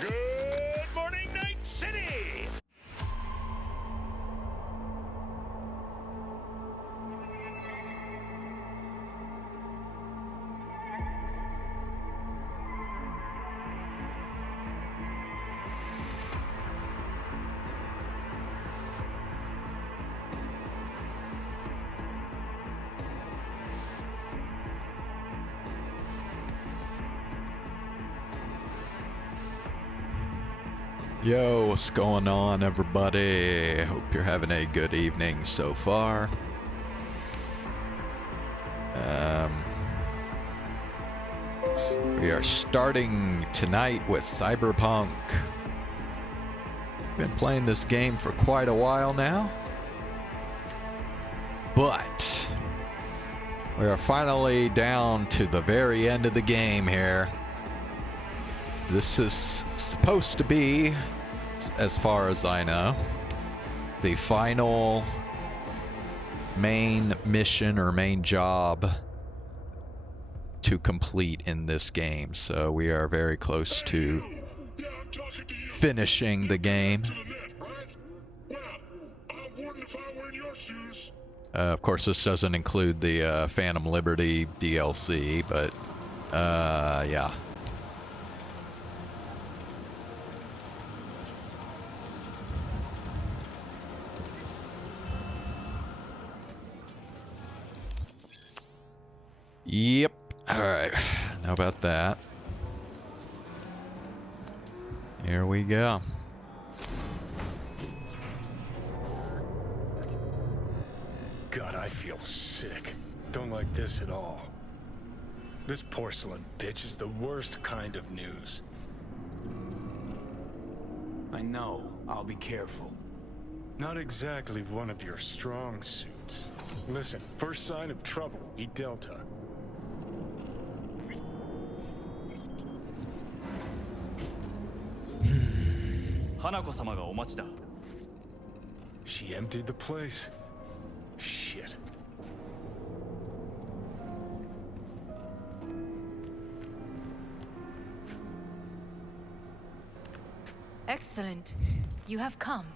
Good morning, Night City! Yo, what's going on, everybody? Hope you're having a good evening so far. We are starting tonight with Cyberpunk. Been playing this game for quite a while now, but we are finally down to the very end of the game here. This is supposed to be, as far as I know, the final main mission or main job to complete in this game. So we are very close to finishing the game. Of course, this doesn't include the Phantom Liberty DLC, but yeah. Yep. Alright. How about that? Here we go. God, I feel sick. Don't like this at all. This porcelain bitch is the worst kind of news. I know. I'll be careful. Not exactly one of your strong suits. Listen, first sign of trouble, eat Delta. She emptied the place. Shit. Excellent. You have come.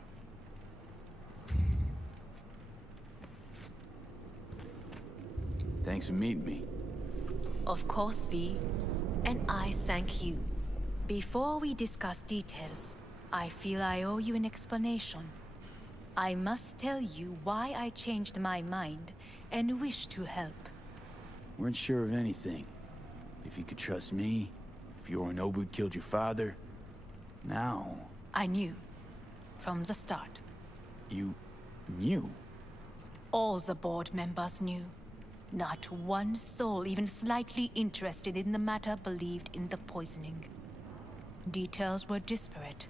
Thanks for meeting me. Of course, V. And I thank you. Before we discuss details, I feel I owe you an explanation. I must tell you why I changed my mind and wish to help. Weren't sure of anything. If you could trust me, if Yorinobu killed your father. Now... I knew. From the start. You... knew? All the board members knew. Not one soul even slightly interested in the matter believed in the poisoning. Details were disparate,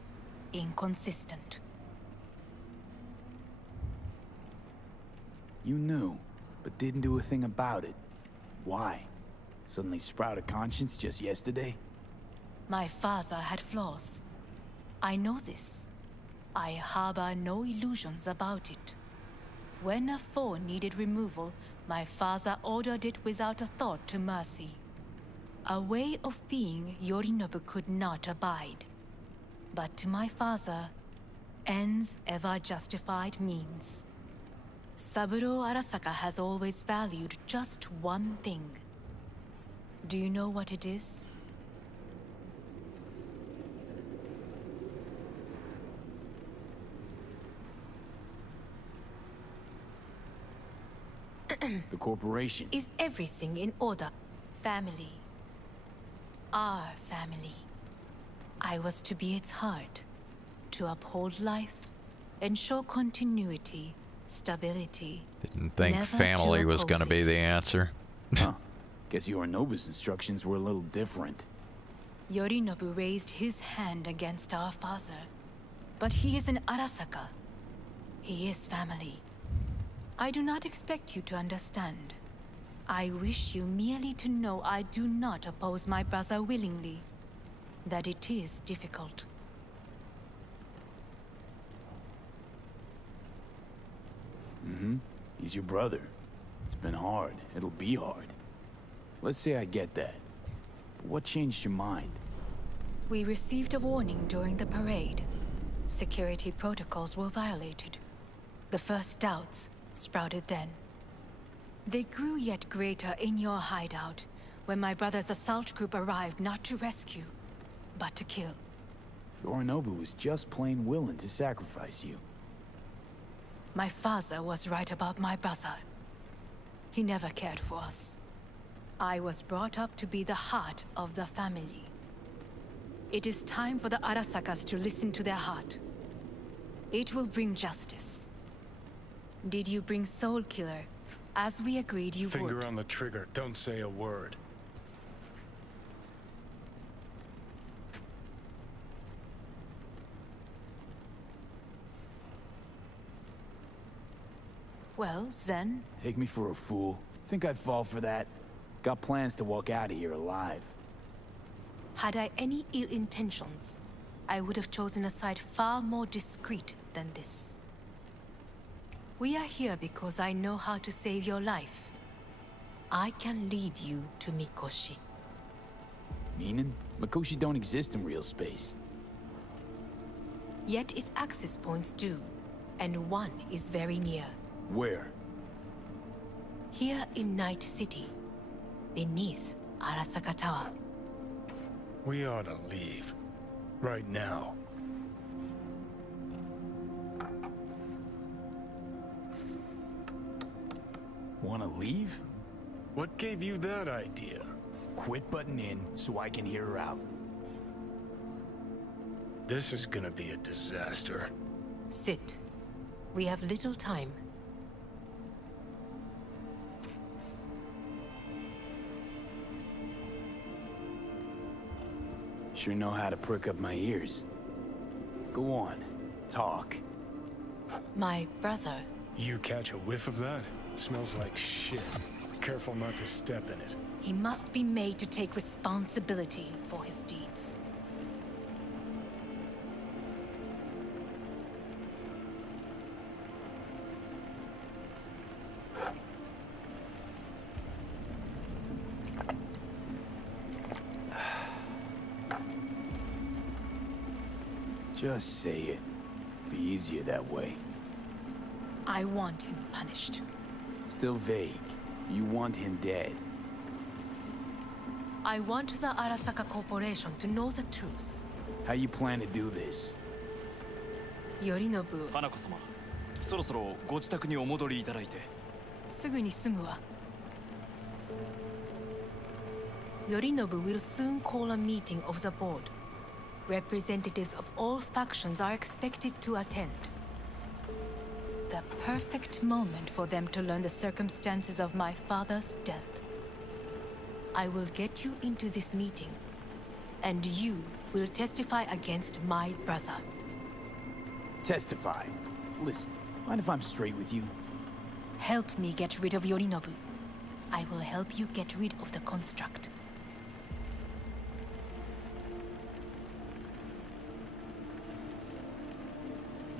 inconsistent. You knew, but didn't do a thing about it. Why? Suddenly sprout a conscience just yesterday? My father had flaws. I know this. I harbor no illusions about it. When a foe needed removal, my father ordered it without a thought to mercy. A way of being Yorinobu could not abide. But to my father, ends ever justified means. Saburo Arasaka has always valued just one thing. Do you know what it is? The corporation. Is everything in order? Family. Our family. I was to be its heart. To uphold life, ensure continuity, stability. Didn't think Never family to was going to oppose be it. the answer. Huh. Guess Yorinobu's instructions were a little different. Yorinobu raised his hand against our father. But he is an Arasaka. He is family. I do not expect you to understand. I wish you merely to know I do not oppose my brother willingly. That it is difficult. Mm-hmm. He's your brother. It's been hard. It'll be hard. Let's say I get that. But what changed your mind? We received a warning during the parade. Security protocols were violated. The first doubts sprouted then. They grew yet greater in your hideout when my brother's assault group arrived not to rescue, but to kill. Yorinobu was just plain willing to sacrifice you. My father was right about my brother. He never cared for us. I was brought up to be the heart of the family. It is time for the Arasakas to listen to their heart. It will bring justice. Did you bring Soul Killer, as we agreed you would? Finger on the trigger. Don't say a word. Well, Zen, Take me for a fool. Think I'd fall for that? Got plans to walk out of here alive. had I any ill intentions, I would have chosen a side far more discreet than this. We are here because I know how to save your life. I can lead you to Mikoshi. Meaning? Mikoshi don't exist in real space. Yet its access points do, and one is very near. Where? Here in Night City, beneath Arasaka Tower. We ought to leave. Right now. Wanna leave? What gave you that idea? Quit butting in so I can hear her out. This is gonna be a disaster. Sit. We have little time. Sure know how to prick up my ears. Go on, talk. My brother. You catch a whiff of that? Smells like shit. Careful not to step in it. He must be made to take responsibility for his deeds. Just say it. Be easier that way. I want him punished. Still vague. You want him dead. I want the Arasaka Corporation to know the truth. How you plan to do this? Yorinobu, 花子様、そろそろご自宅にお戻りいただいて。すぐに済むわ。Yorinobu will soon call a meeting of the board. Representatives of all factions are expected to attend. The perfect moment for them to learn the circumstances of my father's death. I will get you into this meeting, and you will testify against my brother. Testify. Listen, mind if I'm straight with you? Help me get rid of Yorinobu. I will help you get rid of the construct.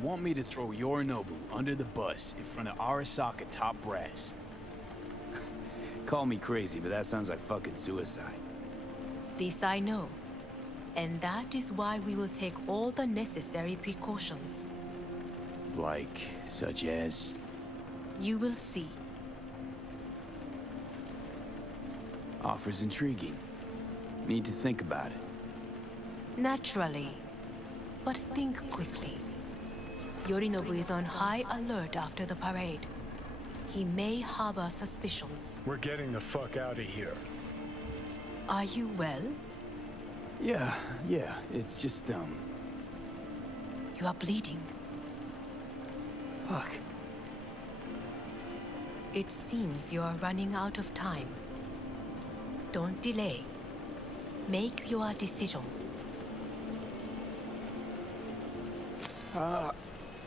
Want me to throw Yorinobu under the bus in front of Arasaka top brass? Call me crazy, but that sounds like fucking suicide. This I know. And that is why we will take all the necessary precautions. Like, such as? You will see. Offers intriguing. Need to think about it. Naturally. But think quickly. Yorinobu is on high alert after the parade. He may harbor suspicions. We're getting the fuck out of here. Are you well? Yeah, it's just, You are bleeding. Fuck. It seems you are running out of time. Don't delay. Make your decision.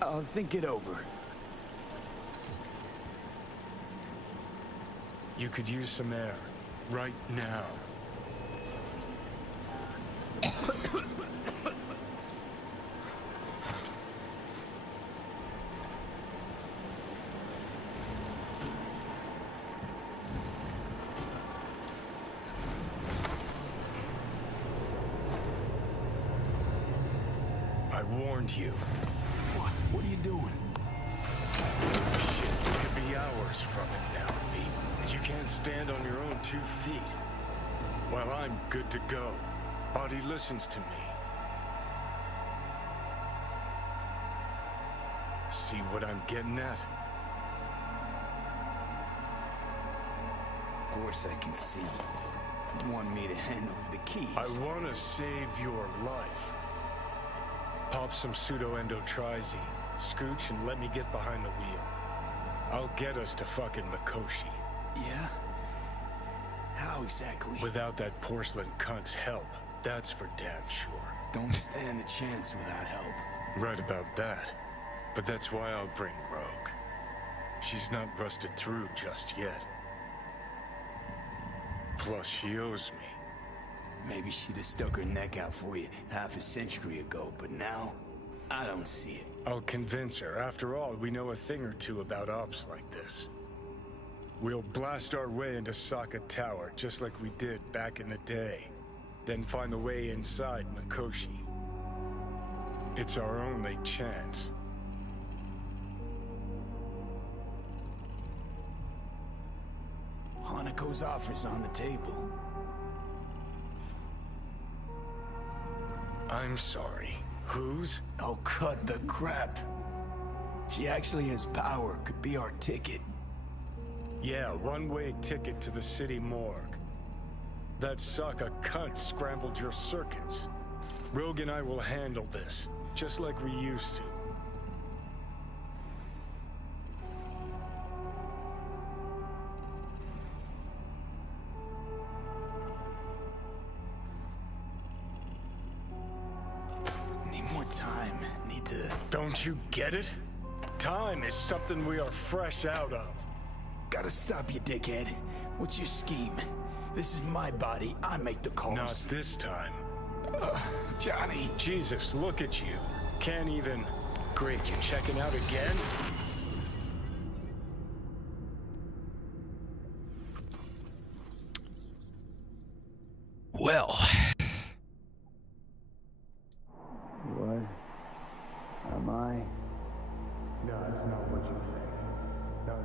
I'll think it over. You could use some air. Right now. I warned you. What are you doing? Shit, it could be hours from it now, V. And you can't stand on your own 2 feet. Well, I'm good to go. Body listens to me. See what I'm getting at? Of course I can see. You want me to hand over the keys. I want to save your life. Pop some pseudo-endotrizine, scooch, and let me get behind the wheel. I'll get us to fucking Mikoshi. Yeah? How exactly? Without that porcelain cunt's help, that's for damn sure. Don't stand a chance without help. Right about that. But that's why I'll bring Rogue. She's not rusted through just yet. Plus, she owes me. Maybe she'd have stuck her neck out for you half a century ago, but now, I don't see it. I'll convince her. After all, we know a thing or two about ops like this. We'll blast our way into Sokka Tower, just like we did back in the day. Then find the way inside Mikoshi. It's our only chance. Hanako's offer's on the table. I'm sorry. Whose? Oh, cut the crap. She actually has power, could be our ticket. Yeah, one-way ticket to the city morgue. That Sokka cunt scrambled your circuits. Rogue and I will handle this, just like we used to. Need more time. Need to... Don't you get it? Time is something we are fresh out of. Gotta stop you, dickhead. What's your scheme? This is my body. I make the calls. Not this time. Johnny. Jesus, look at you. Can't even... Great, you checking out again? Well, What? Am I? No, that's not what you think. Not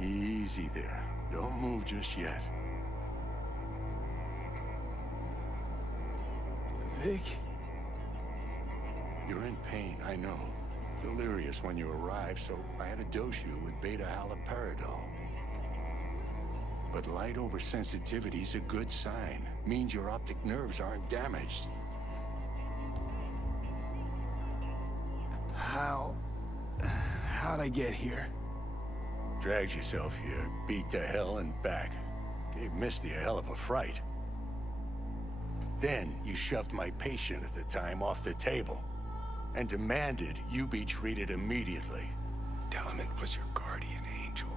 yet. Easy there. Don't move just yet. Vic? You're in pain, I know. Delirious when you arrived, so I had to dose you with beta-haloperidol. But light oversensitivity's a good sign. Means your optic nerves aren't damaged. How'd I get here? Dragged yourself here, beat to hell and back. Gave Misty a hell of a fright. Then you shoved my patient at the time off the table and demanded you be treated immediately. Tell him it was your guardian angel.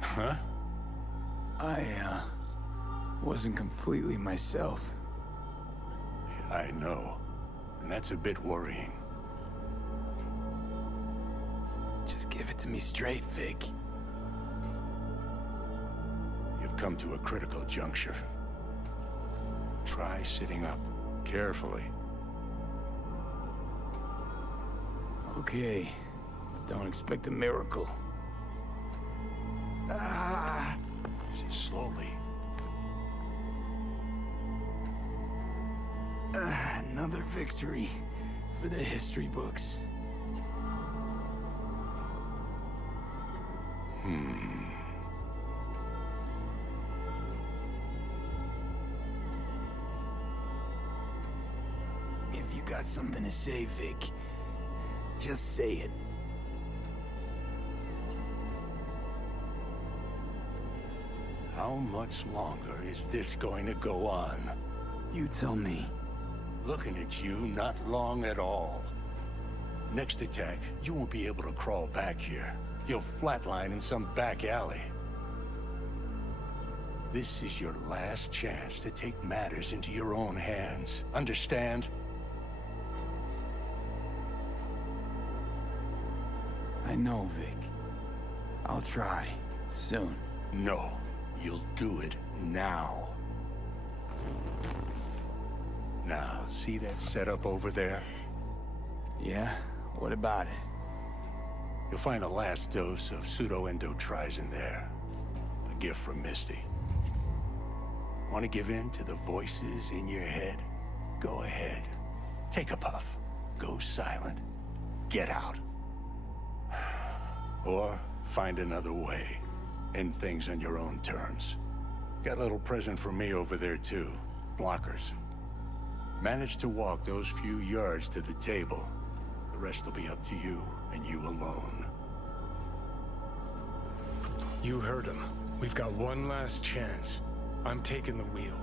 Huh? I, wasn't completely myself. I know. And that's a bit worrying. Just give it to me straight, Vic. You've come to a critical juncture. Try sitting up, carefully. Okay. Don't expect a miracle. Slowly. Another victory for the history books. If you got something to say, Vic, just say it. How much longer is this going to go on? You tell me. Looking at you, not long at all. Next attack, you won't be able to crawl back here. You'll flatline in some back alley. This is your last chance to take matters into your own hands. Understand? I know, Vic. I'll try. Soon. No. You'll do it now. Now, see that setup over there? Yeah? What about it? You'll find a last dose of pseudo-endotrizin there. A gift from Misty. Want to give in to the voices in your head? Go ahead. Take a puff. Go silent. Get out. Or find another way. End things on your own terms. Got a little present for me over there too. Blockers. Manage to walk those few yards to the table. The rest will be up to you, and you alone. You heard him. We've got one last chance. I'm taking the wheel.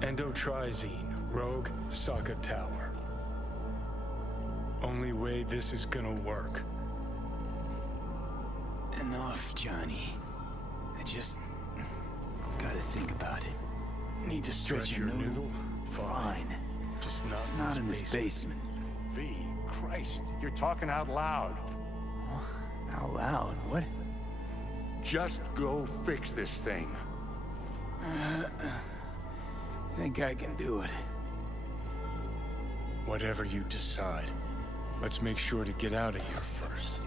Endotrizine, Rogue, Sokka Tower. Only way this is gonna work. Enough, Johnny. I just gotta think about it. Need to stretch your noodle? Fine. Just It's not in this basement. V, Christ, you're talking out loud. Out loud? What? Just go fix this thing. Think I can do it. Whatever you decide. Let's make sure to get out of here first.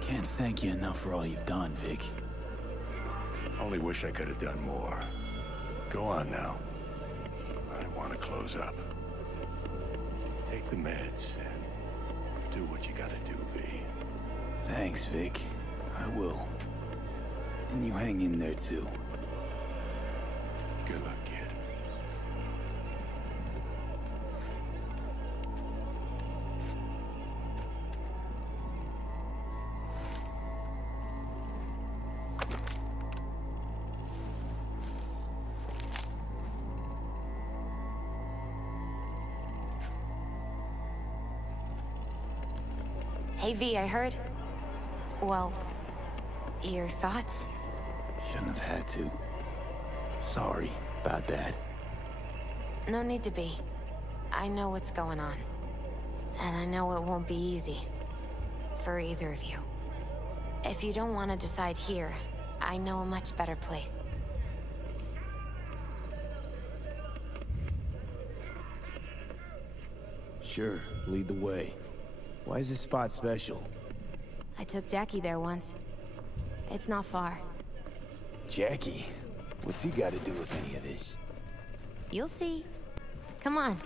Can't thank you enough for all you've done, Vic. Only wish I could have done more. Go on now. I want to close up. Take the meds and do what you gotta do, V. Thanks, Vic. I will. And you hang in there, too. Good luck, kid. Hey, V, I heard... Well, your thoughts? Shouldn't have had to. Sorry about that. No need to be. I know what's going on. And I know it won't be easy. For either of you. If you don't want to decide here, I know a much better place. Sure, lead the way. Why is this spot special? I took Jackie there once. It's not far. Jackie? What's he got to do with any of this? You'll see. Come on.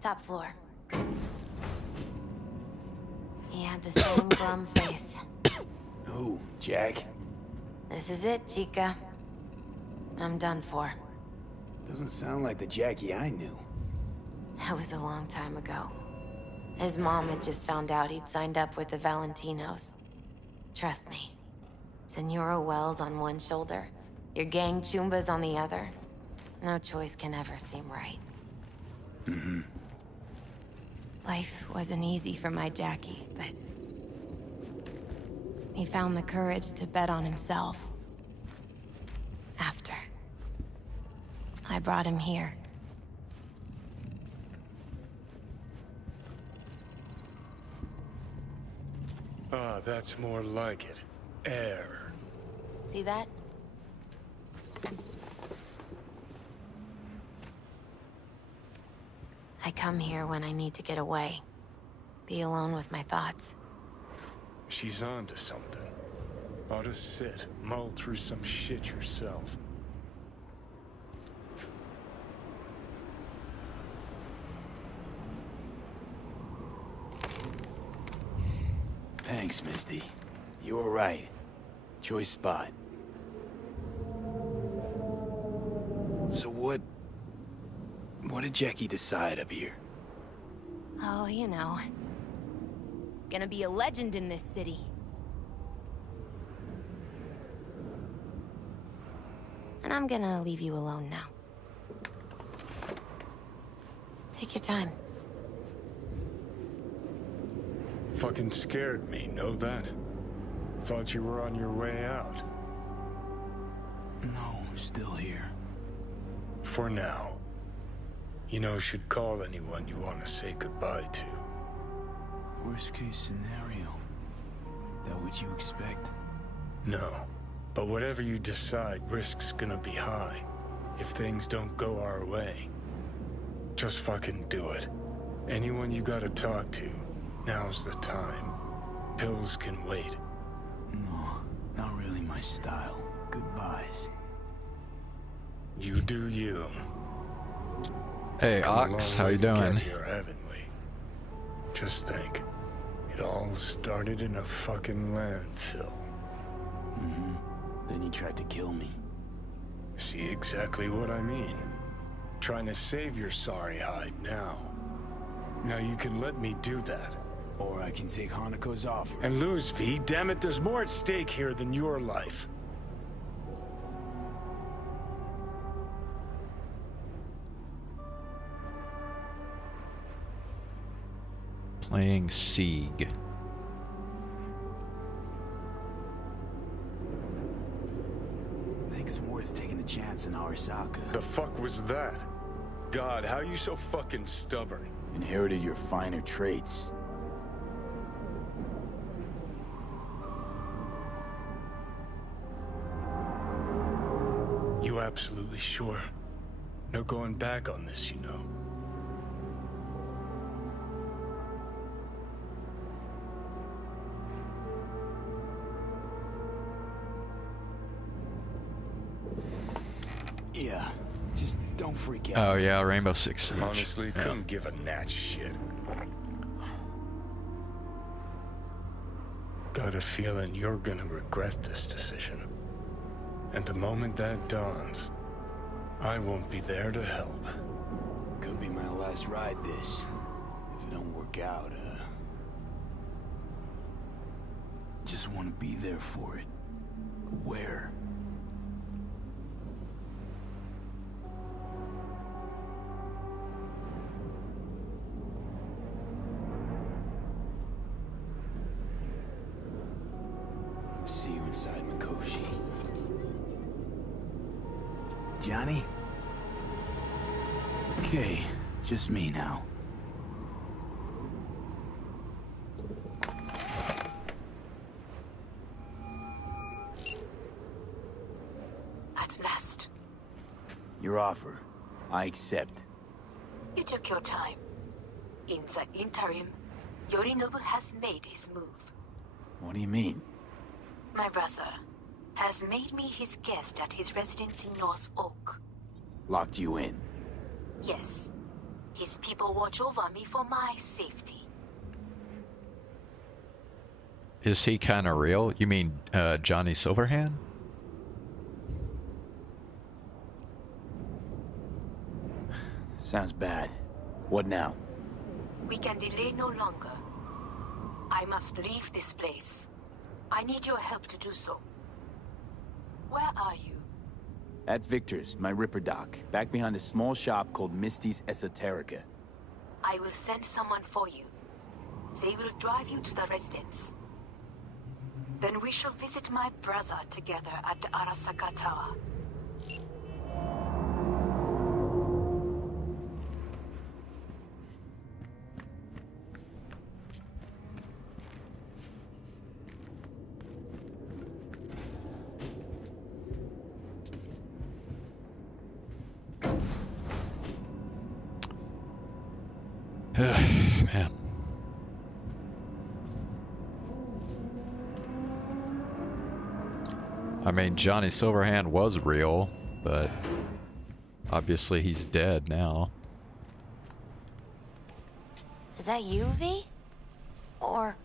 Top floor. He had the same glum face. Who? Jack? This is it, Chica. I'm done for. Doesn't sound like the Jackie I knew. That was a long time ago. His mom had just found out he'd signed up with the Valentinos. Trust me. Senora Wells on one shoulder, your gang Chumbas on the other. No choice can ever seem right. Mm-hmm. Life wasn't easy for my Jackie, but... he found the courage to bet on himself. After. I brought him here. Ah, that's more like it. Air. See that? I come here when I need to get away. Be alone with my thoughts. She's on to something. Ought to sit, mull through some shit yourself. Thanks, Misty. You were right. Choice spot. So what did Jackie decide up here? Oh, you know. Gonna be a legend in this city. and I'm gonna leave you alone now. Take your time. Fucking scared me, know that? Thought you were on your way out. No, still here. For now. You know, should call anyone you want to say goodbye to. Worst case scenario. That what you expect? No. But whatever you decide, risk's gonna be high. If things don't go our way. Just fucking do it. Anyone you gotta talk to, now's the time. Pills can wait. No, not really my style. Goodbyes. You do you. Hey, Come a Ox, long how way you to get doing? here, haven't we? Just think. It all started in a fucking landfill. Mm-hmm. Then you tried to kill me. See exactly what I mean. Trying to save your sorry hide now. Now you can let me do that. Or I can take Hanako's offer. And lose, V. Damn it, there's more at stake here than your life. Playing Sieg. I think it's worth taking a chance in Arasaka. The fuck was that? God, how you so fucking stubborn? Inherited your finer traits. You absolutely sure? No going back on this, you know. Yeah, just don't freak out. Oh yeah, Rainbow Six Siege. Honestly, Yeah. couldn't give a gnat's shit. Got a feeling you're gonna regret this decision. And the moment that dawns, I won't be there to help. Could be my last ride this. If it don't work out, just want to be there for it. Where? See you inside Mikoshi. Johnny? Okay, just me now. At last. Your offer. I accept. You took your time. In the interim, Yorinobu has made his move. What do you mean? My brother has made me his guest at his residence in North Oak. Locked you in. Yes. His people watch over me for my safety. Is he kind of real? You mean Johnny Silverhand? Sounds bad. What now? We can delay no longer. I must leave this place. I need your help to do so. Where are you? At Victor's, my Ripper Dock, back behind a small shop called Misty's Esoterica. I will send someone for you. They will drive you to the residence. Then we shall visit my brother together at the Arasaka Tower. Man. I mean, Johnny Silverhand was real, but obviously he's dead now. Is that you, V? Or...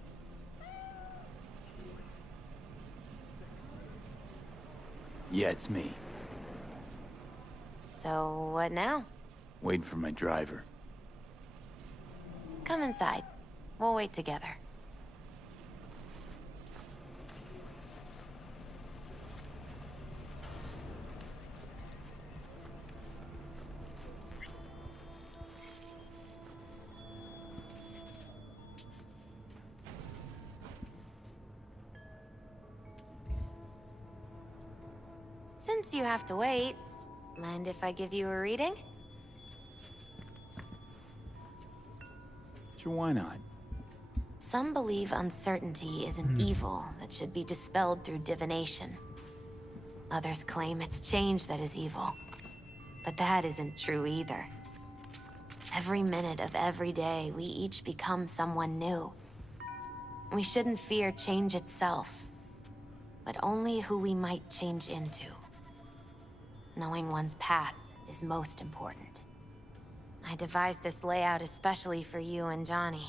Yeah, it's me. So, what now? Waiting for my driver. Come inside. We'll wait together. Since you have to wait, mind if I give you a reading? Sure, why not? Some believe uncertainty is an evil that should be dispelled through divination. Others claim it's change that is evil. But that isn't true either. Every minute of every day, we each become someone new. We shouldn't fear change itself, but only who we might change into. Knowing one's path is most important. I devised this layout especially for you and Johnny.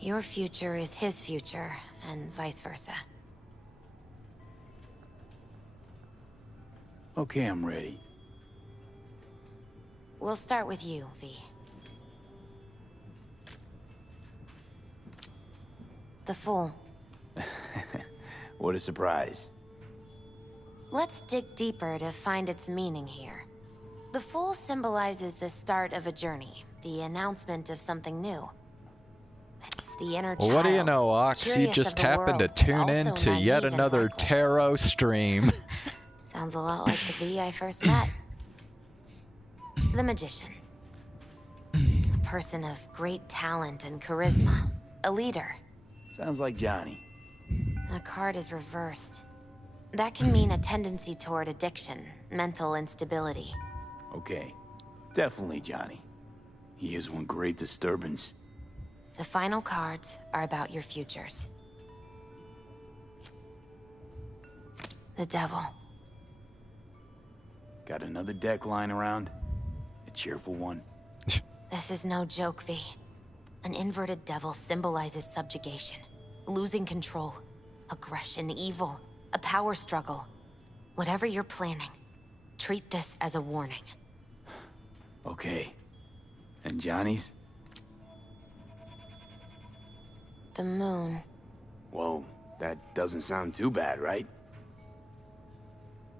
Your future is his future, and vice versa. Okay, I'm ready. We'll start with you, V. The Fool. What a surprise. Let's dig deeper to find its meaning here. The Fool symbolizes the start of a journey, the announcement of something new. It's the inner child. Well, what do you know, Ox? You curious just of the happened to world, but tune in also to naive yet and another reckless. tarot stream. Sounds a lot like the V I first met. The Magician. A person of great talent and charisma. A leader. Sounds like Johnny. The card is reversed. That can mean a tendency toward addiction, mental instability. Okay, definitely Johnny. He is one great disturbance. The final cards are about your futures. The Devil. Got another deck lying around? A cheerful one? This is no joke, V. An inverted devil symbolizes subjugation, losing control, aggression, evil, a power struggle. Whatever you're planning, treat this as a warning. Okay. And Johnny's? The Moon. Whoa, that doesn't sound too bad, right?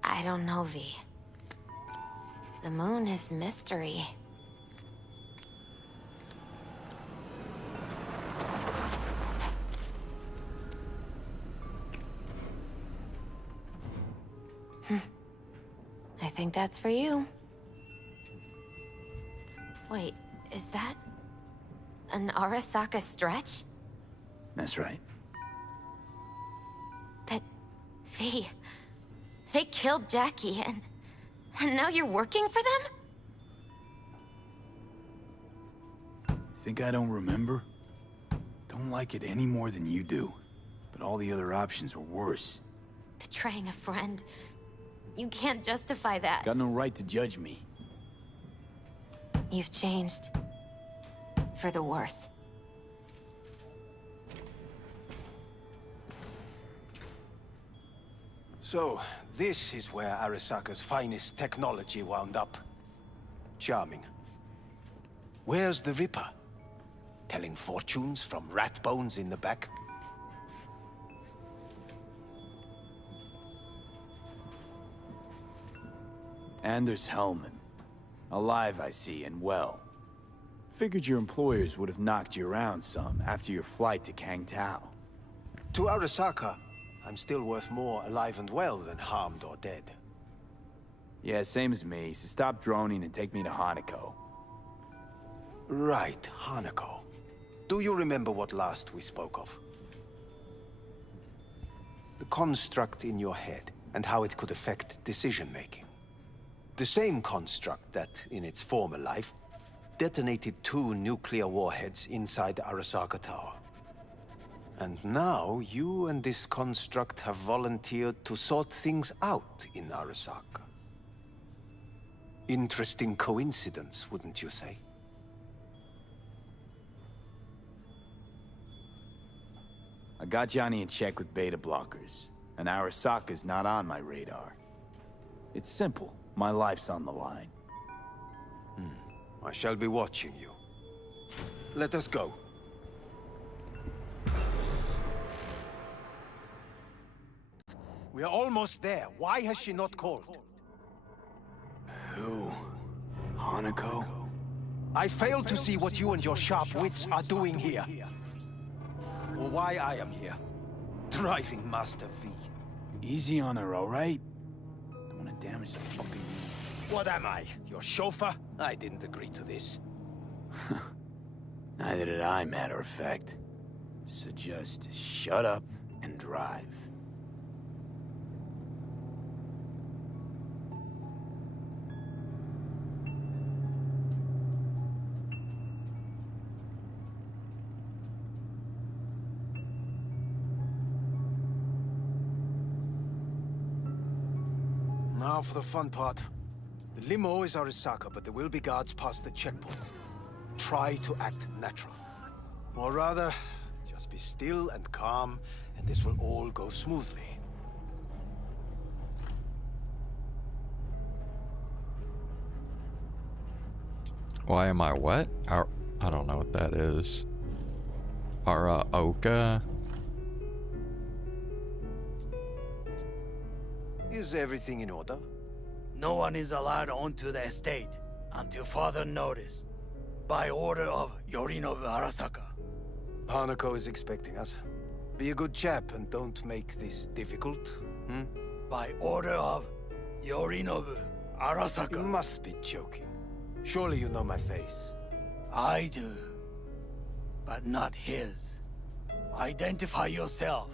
I don't know, V. The Moon is mystery. I think that's for you. Wait, is that an Arasaka stretch? That's right. But, V, they killed Jackie and now you're working for them? Think I don't remember? Don't like it any more than you do. But all the other options were worse. Betraying a friend. You can't justify that. Got no right to judge me. You've changed. For the worse. So, this is where Arasaka's finest technology wound up. Charming. Where's the Ripper? Telling fortunes from rat bones in the back? Anders Hellman. Alive, I see, and well. Figured your employers would have knocked you around some after your flight to Kang Tao. To Arasaka, I'm still worth more alive and well than harmed or dead. Yeah, same as me, so stop droning and take me to Hanako. Right, Hanako. Do you remember what last we spoke of? The construct in your head, and how it could affect decision-making. The same construct that, in its former life, detonated 2 nuclear warheads inside Arasaka Tower. And now, you and this construct have volunteered to sort things out in Arasaka. Interesting coincidence, wouldn't you say? I got Johnny in check with beta blockers, and Arasaka's not on my radar. It's simple. My life's on the line. I shall be watching you. Let us go. We are almost there. Why has she not called? Who? Hanako? I fail to see what you and your sharp wits are doing here. Or why I am here. Driving Master V. Easy on her, all right? Don't want to damage the fucking unit. What am I? Your chauffeur? I didn't agree to this. Neither did I, matter of fact. So just shut up and drive. Now for the fun part. The limo is Arasaka, but there will be guards past the checkpoint. Try to act natural. Or rather, just be still and calm, and this will all go smoothly. Why am I what? I don't know what that is. Araoka? Is everything in order? No one is allowed onto the estate until further notice, by order of Yorinobu Arasaka. Hanako is expecting us. Be a good chap and don't make this difficult, hmm? By order of Yorinobu Arasaka. You must be joking. Surely you know my face. I do, but not his. Identify yourself.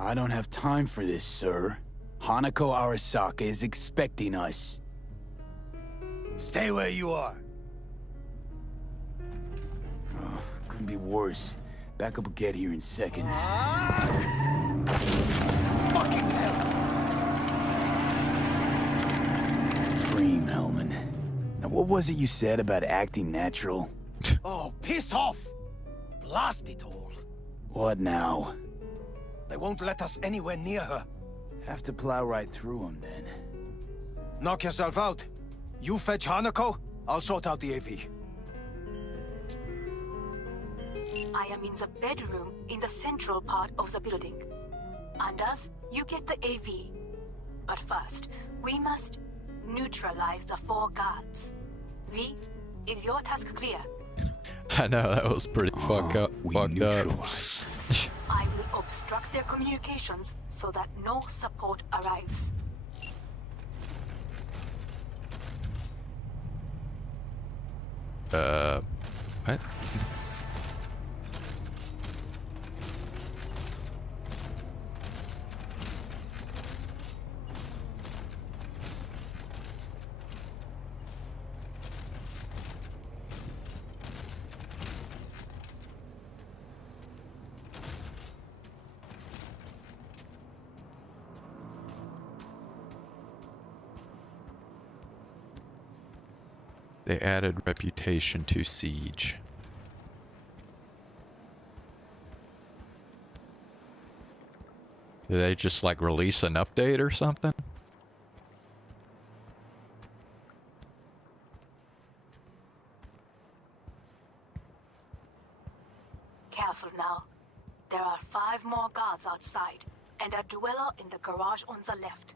I don't have time for this, sir. Hanako Arasaka is expecting us. Stay where you are. Oh, couldn't be worse. Backup will get here in seconds. Fucking hell! Cream, Hellman. Now, what was it you said about acting natural? Oh, piss off! Blast it all. What now? They won't let us anywhere near her. Have to plow right through them, then. Knock yourself out. You fetch Hanako, I'll sort out the AV. I am in the bedroom in the central part of the building. Anders, you get the AV. But first, we must neutralize the 4 guards. V, is your task clear? I know, that was pretty fucked up. I will obstruct their communications so that no support arrives. What? They added reputation to Siege. Did they just like release an update or something? Careful now. There are 5 more guards outside, and a dweller in the garage on the left.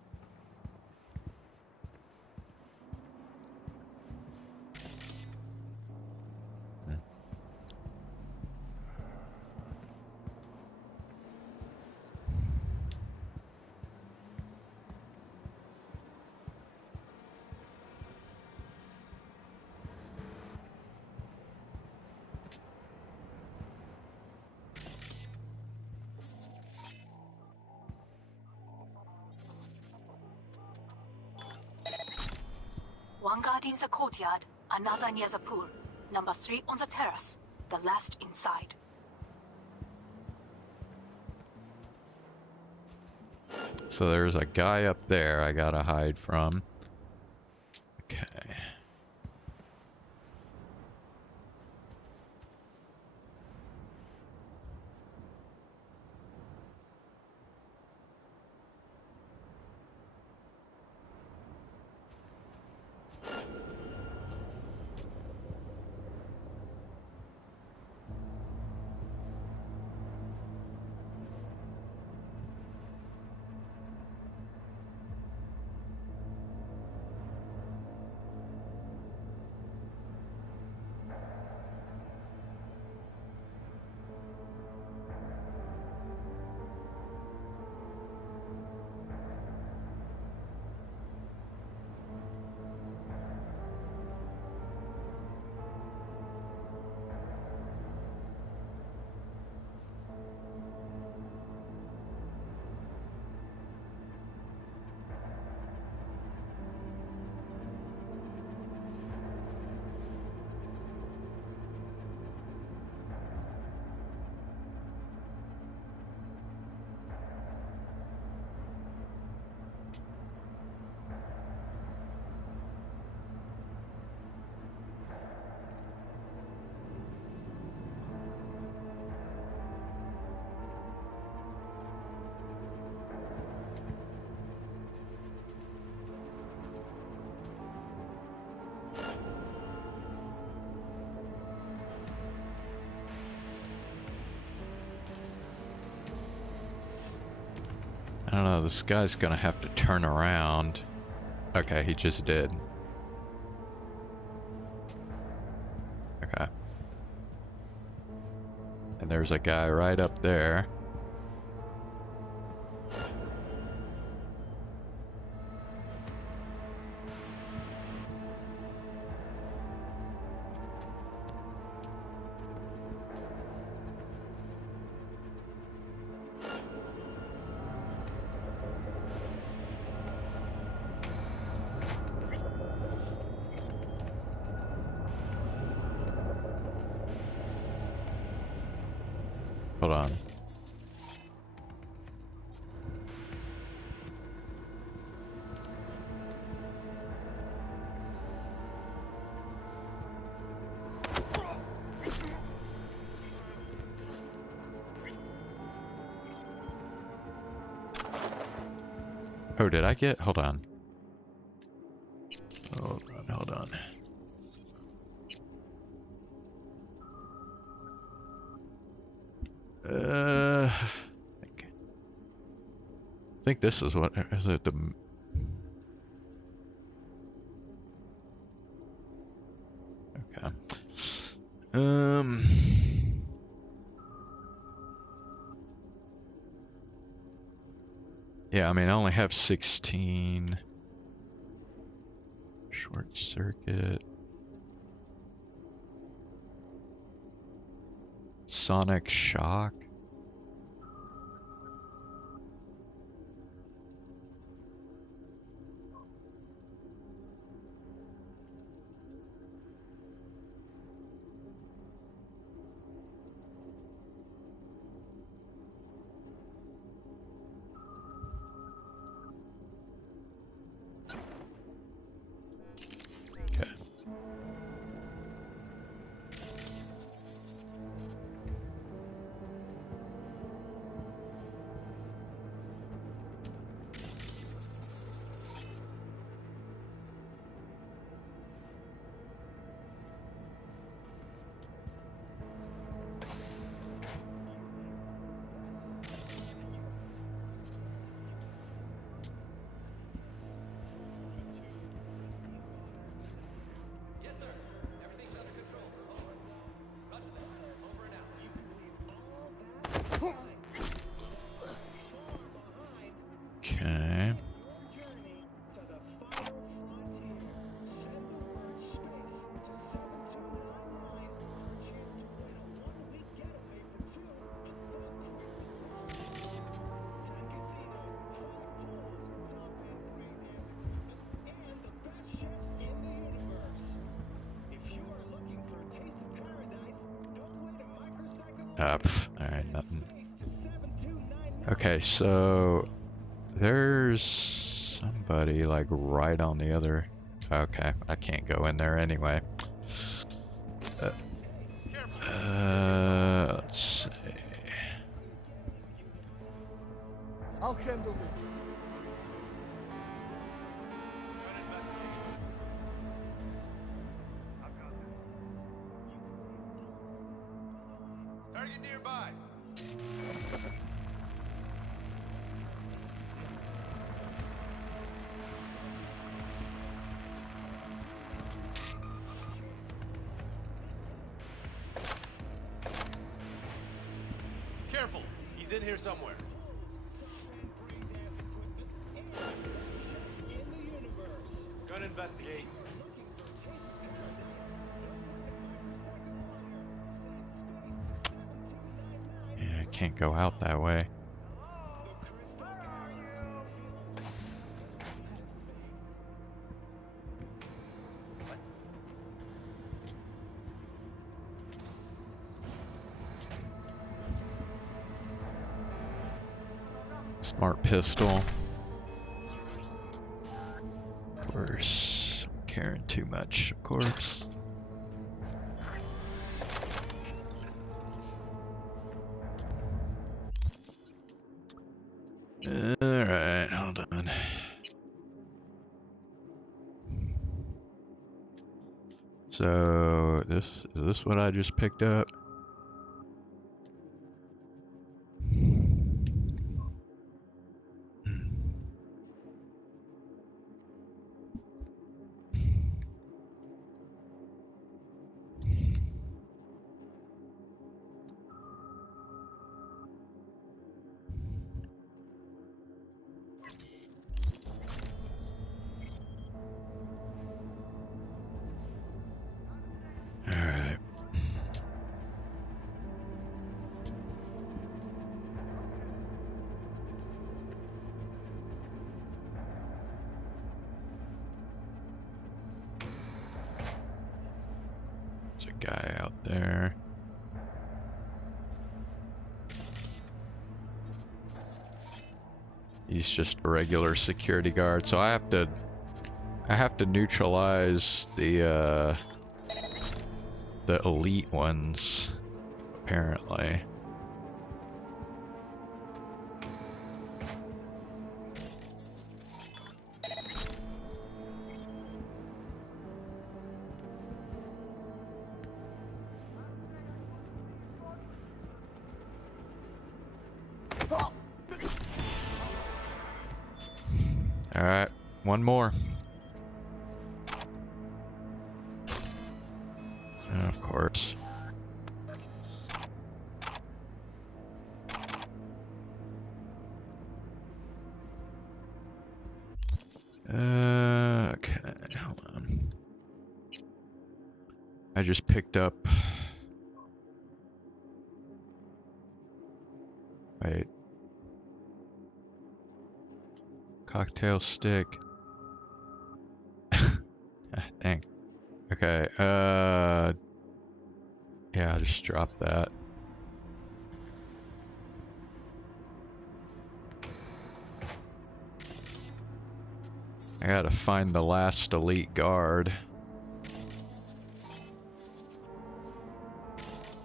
One guard in the courtyard, another near the pool. Number 3 on the terrace, the last inside. So there's a guy up there I gotta hide from. Okay. This guy's gonna have to turn around. Okay, he just did. Okay. And there's a guy right up there. Hold on. Oh, did I get? Hold on. Hold on, hold on. I think this is what is it the okay. Yeah, I mean I only have 16. Short circuit. Sonic shock. Okay. Alright, nothing. Okay, so there's somebody like right on the other. Okay, I can't go in there anyway. Let's see. I'll handle this. Target nearby. Careful, he's in here somewhere. Gonna investigate. Yeah, I can't go out that way. Smart pistol. Of course, caring too much, of course. Alright, hold on. So is this what I just picked up? guy out there. He's just a regular security guard, so I have to neutralize the elite ones, apparently. All right, one more. And of course. Okay, hold on. I just picked up. Wait. Cocktail stick. Dang. Okay, yeah, I'll just drop that. I gotta find the last elite guard.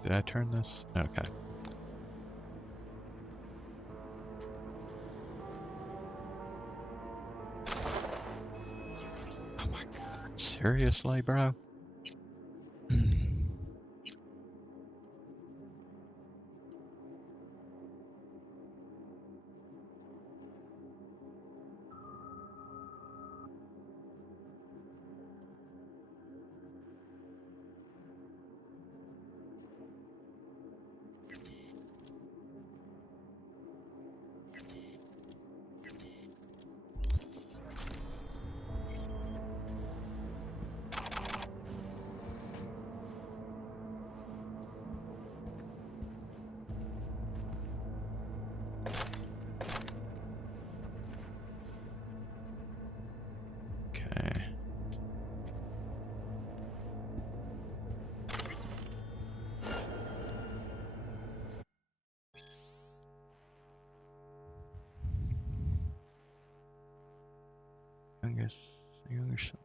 Did I turn this? Okay. Oh my god. Seriously, bro? Younger son.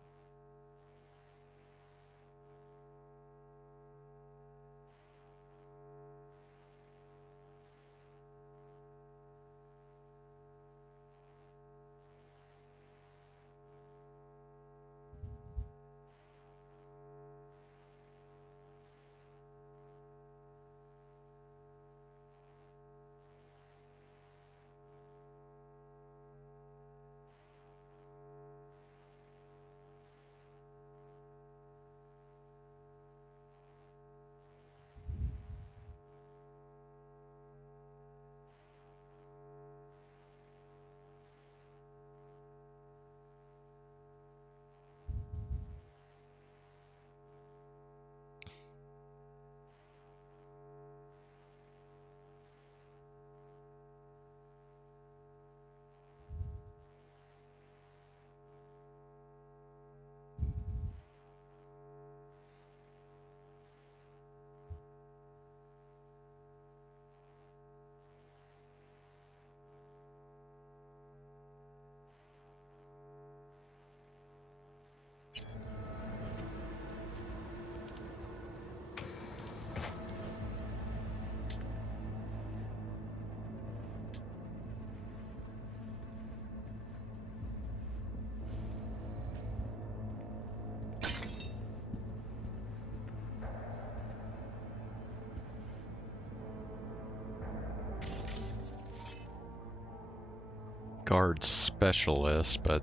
Guard specialist, but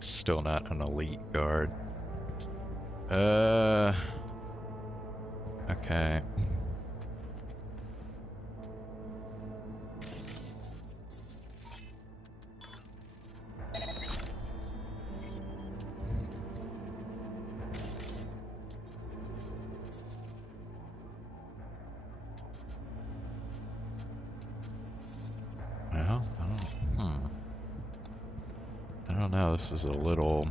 still not an elite guard. Okay. Well, I don't know, this is a little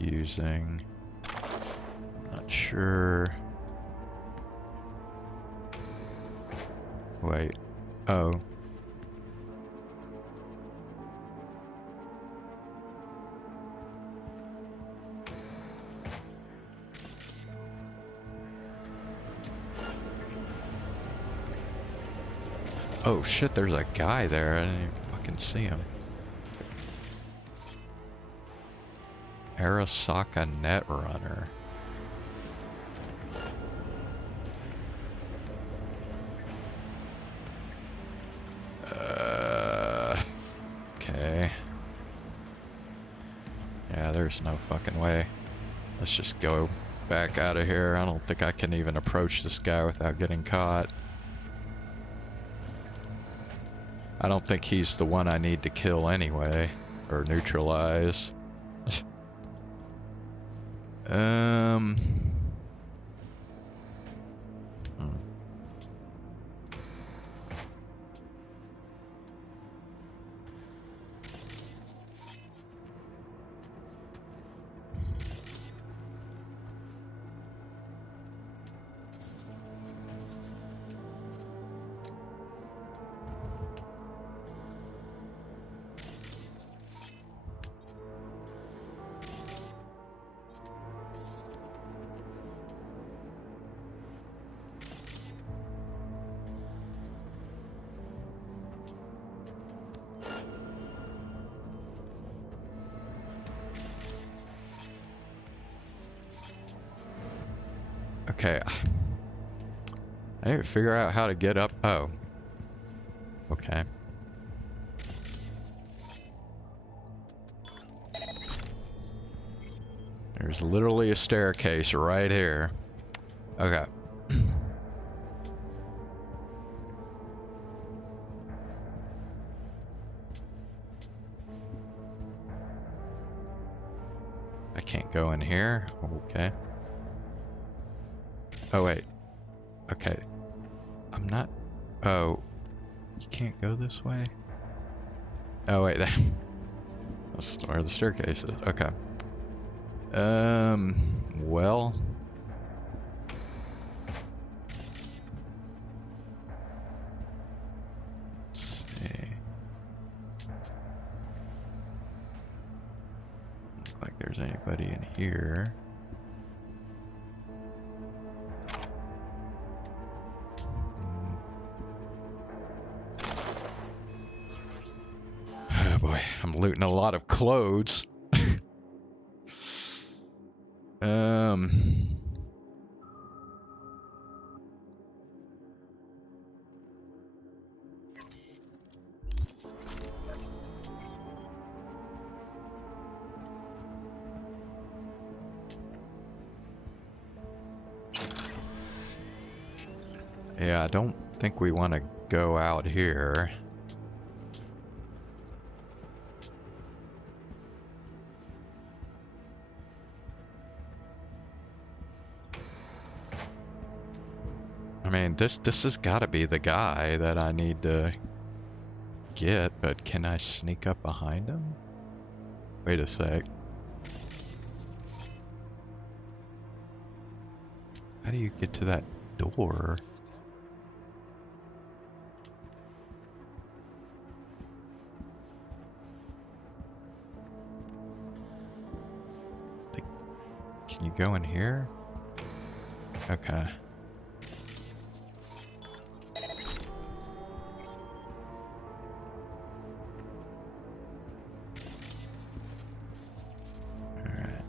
confusing. Not sure. Wait. Oh. Oh shit, there's a guy there. I didn't even fucking see him. Arasaka Netrunner. Okay. Yeah, there's no fucking way. Let's just go back out of here. I don't think I can even approach this guy without getting caught. I don't think he's the one I need to kill anyway, or neutralize. Hmm. Okay. I need to figure out how to get up. Oh. Okay. There's literally a staircase right here. Okay. I can't go in here. Okay. Oh, wait. Okay. I'm not... Oh. You can't go this way? Oh, wait. That's where the staircase is. Okay. Well... Let's see. Look like there's anybody in here. Oh boy, I'm looting a lot of clothes. Yeah, I don't think we want to go out here. I mean, this has got to be the guy that I need to get, but can I sneak up behind him? Wait a sec. How do you get to that door? Can you go in here? Okay. Alright.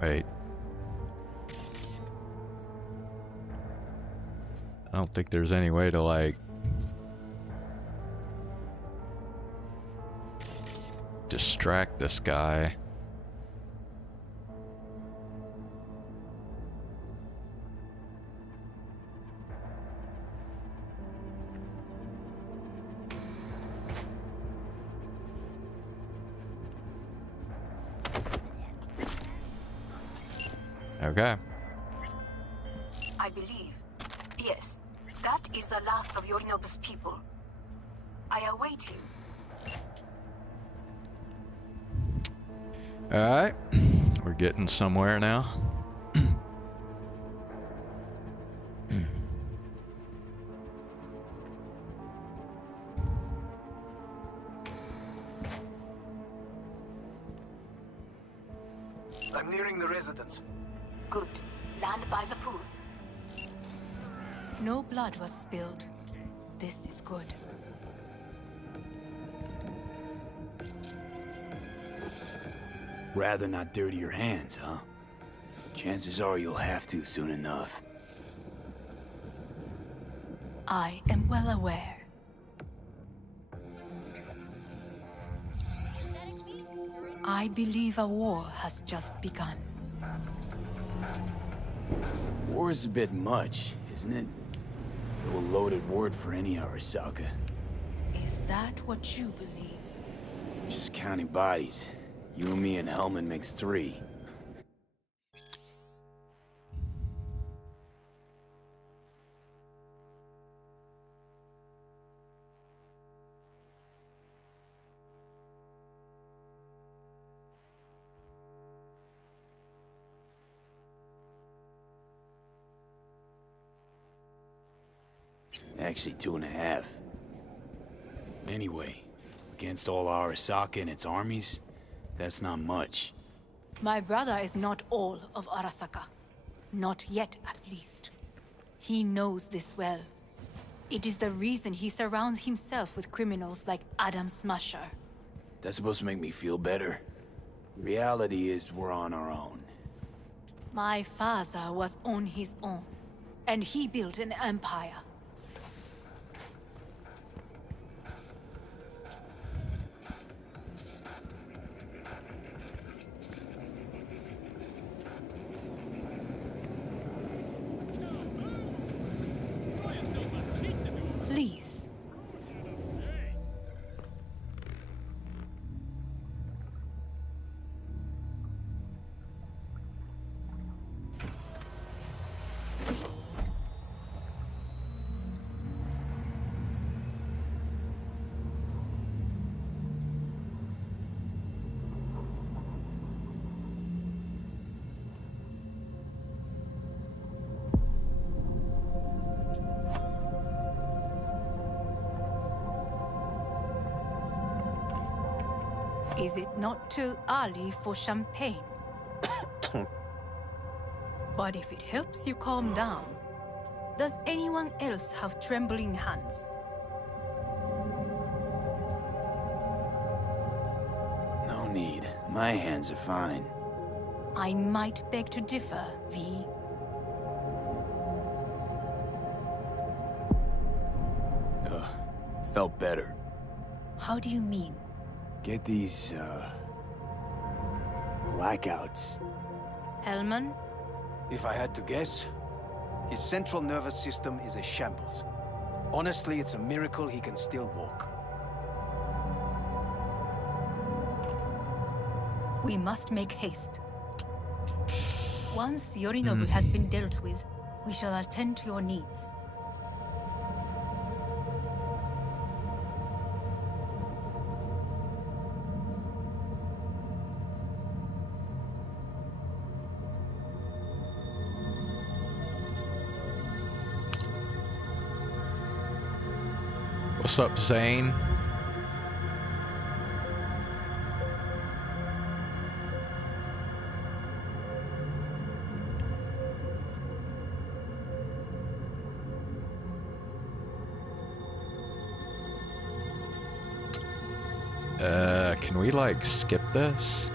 Wait. I don't think there's any way to, like, distract this guy. Okay. I believe. Yes, that is the last of Yorinobu's people. I await him. Alright. We're getting somewhere now. I'm nearing the residence. Good. Land by the pool. No blood was spilled. This is good. Rather not dirty your hands, huh? Chances are you'll have to soon enough. I am well aware. I believe a war has just begun. War is a bit much, isn't it? A loaded word for any Arasaka. Is that what you believe? Just counting bodies. You and me and Hellman makes 3. Actually, 2.5. Anyway, against all Arasaka and its armies, that's not much. My brother is not all of Arasaka. Not yet, at least. He knows this well. It is the reason he surrounds himself with criminals like Adam Smasher. That's supposed to make me feel better. Reality is we're on our own. My father was on his own, and he built an empire. Please. Is it not too early for champagne? But if it helps you calm down, does anyone else have trembling hands? No need. My hands are fine. I might beg to differ, V. Felt better. How do you mean? Get these, blackouts. Hellman? If I had to guess, his central nervous system is a shambles. Honestly, it's a miracle he can still walk. We must make haste. Once Yorinobu has been dealt with, we shall attend to your needs. What's up, Zane? Can we like skip this?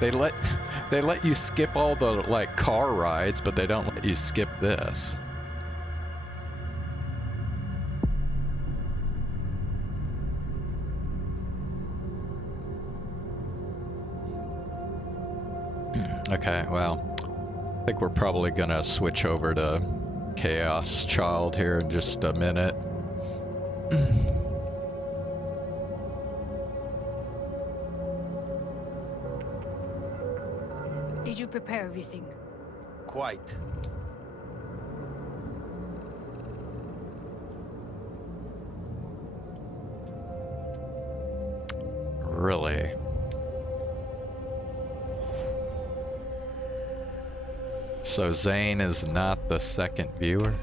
They let you skip all the like car rides, but they don't let you skip this. Okay, well, I think we're probably gonna switch over to Chaos Child here in just a minute. Did you prepare everything? Quite. Really? So Zane is not the second viewer?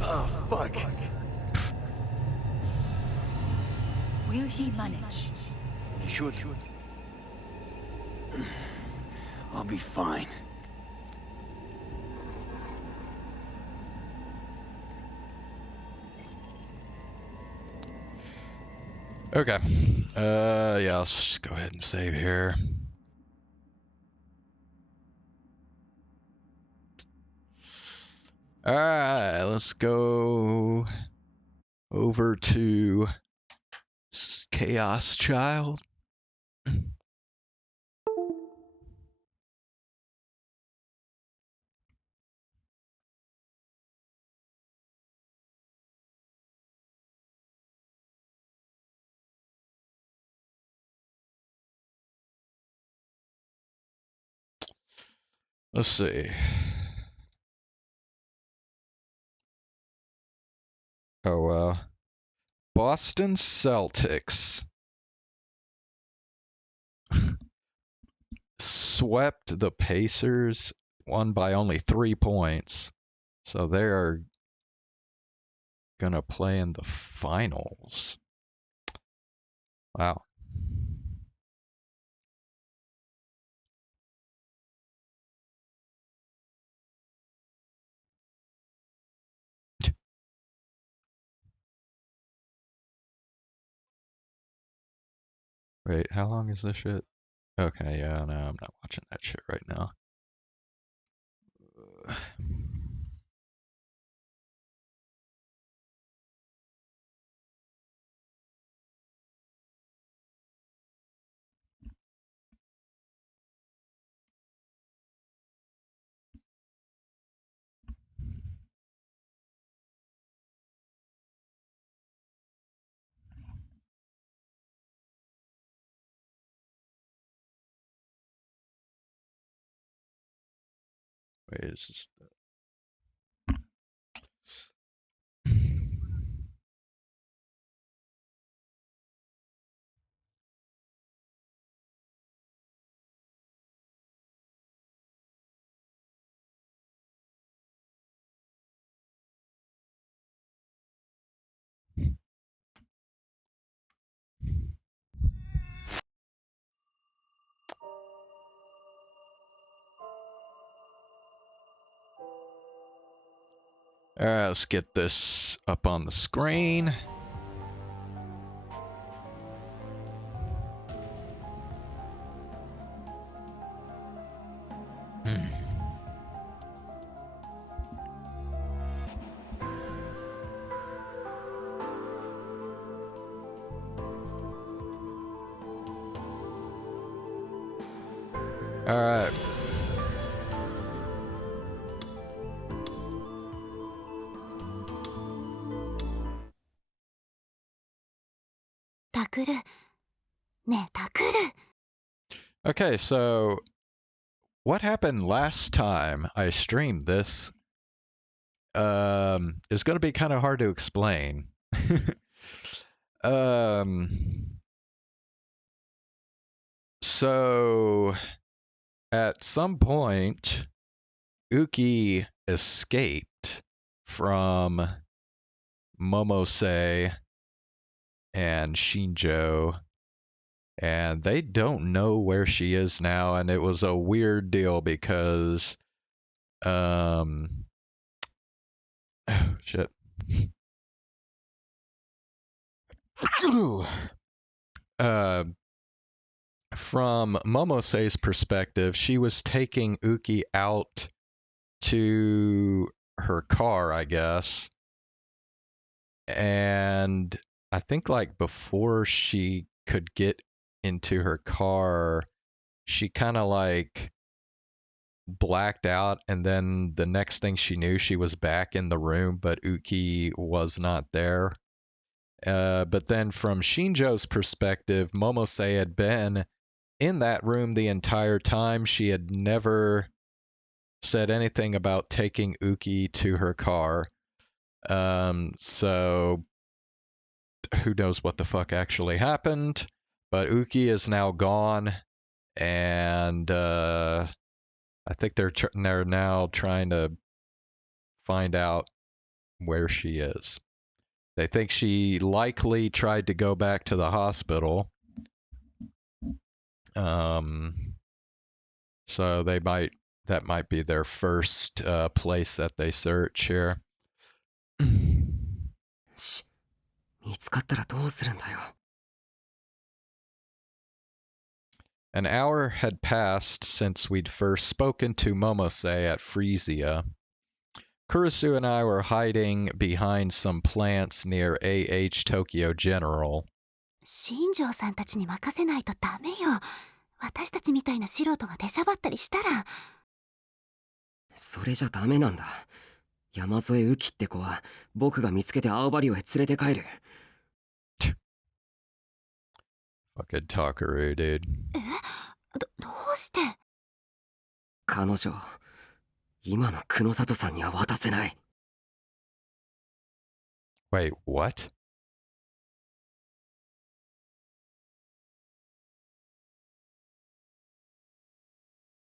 Oh, fuck. Will he manage? He should. I'll be fine. Okay. Yeah, let's just go ahead and save here. Alright, let's go over to Chaos Child. Let's see. Oh, well. Boston Celtics swept the Pacers, won by only 3 points. So they are gonna play in the finals. Wow. Wait, how long is this shit? Okay, yeah, no, I'm not watching that shit right now. Wait, is this Alright, let's get this up on the screen. Alright. Okay, so what happened last time I streamed this is going to be kind of hard to explain. So at some point Uki escaped from Momose and Shinjo, and they don't know where she is now, and it was a weird deal because oh, shit. From Momose's perspective, she was taking Uki out to her car, I guess, and I think like before she could get into her car, she kind of like blacked out, and then the next thing she knew, she was back in the room, but Uki was not there. But then from Shinjo's perspective, Momose had been in that room the entire time. She had never said anything about taking Uki to her car. So who knows what the fuck actually happened? But Uki is now gone, and I think they're now trying to find out where she is. They think she likely tried to go back to the hospital. So that might be their first place that they search here. 見つかったらどうするんだよ。An hour had passed since we'd first spoken to Momose at Frisia. Kurisu and I were hiding behind some plants near AH Tokyo General. 新庄さんたちに任せないとダメよ。私たちみたいな素人が出しゃばったりしたら。それじゃダメなんだ。山添雨季って子は僕が見つけて青針を連れて帰る。Fucking talkeroo, dude. どうして？彼女、今の久野里さんには渡せない。Wait, what?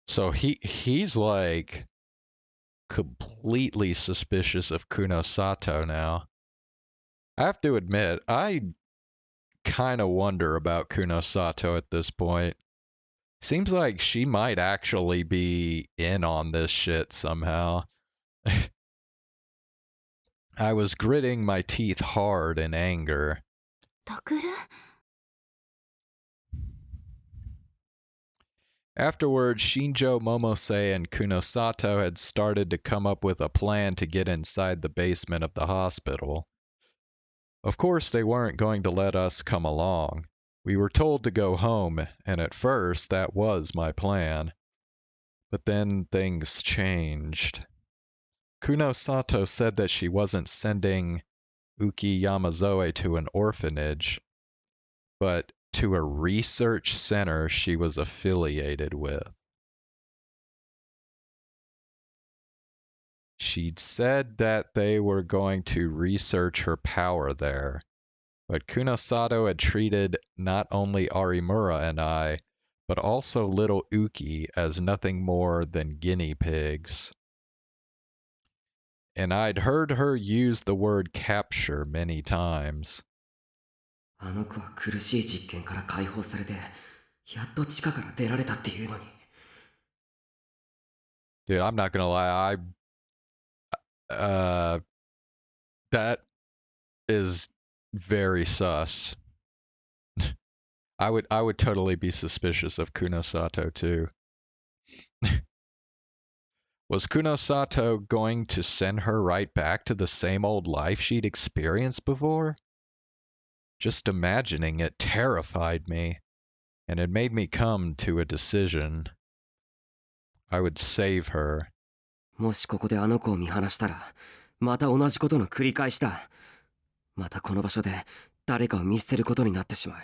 So he's like completely suspicious of Kuno Sato now. I have to admit, I kind of wonder about Kuno Sato at this point. Seems like she might actually be in on this shit somehow. I was gritting my teeth hard in anger. Afterwards, Shinjo, Momose, and Kunosato had started to come up with a plan to get inside the basement of the hospital. Of course, they weren't going to let us come along. We were told to go home, and at first, that was my plan. But then things changed. Kunosato said that she wasn't sending Uki Yamazoe to an orphanage, but to a research center she was affiliated with. She'd said that they were going to research her power there, but Kunosato had treated not only Arimura and I, but also little Uki as nothing more than guinea pigs. And I'd heard her use the word capture many times. あの子は苦しい実験から解放されて、やっと地下から出られたっていうのに。Dude, I'm not gonna lie, that is very sus. I would totally be suspicious of Kunosato too. Was Kunosato going to send her right back to the same old life she'd experienced before? Just imagining it terrified me, and it made me come to a decision. I would save her. もしここであの子を見放したら、また同じことの繰り返しだ。またこの場所で誰かを見捨てることになってしまう。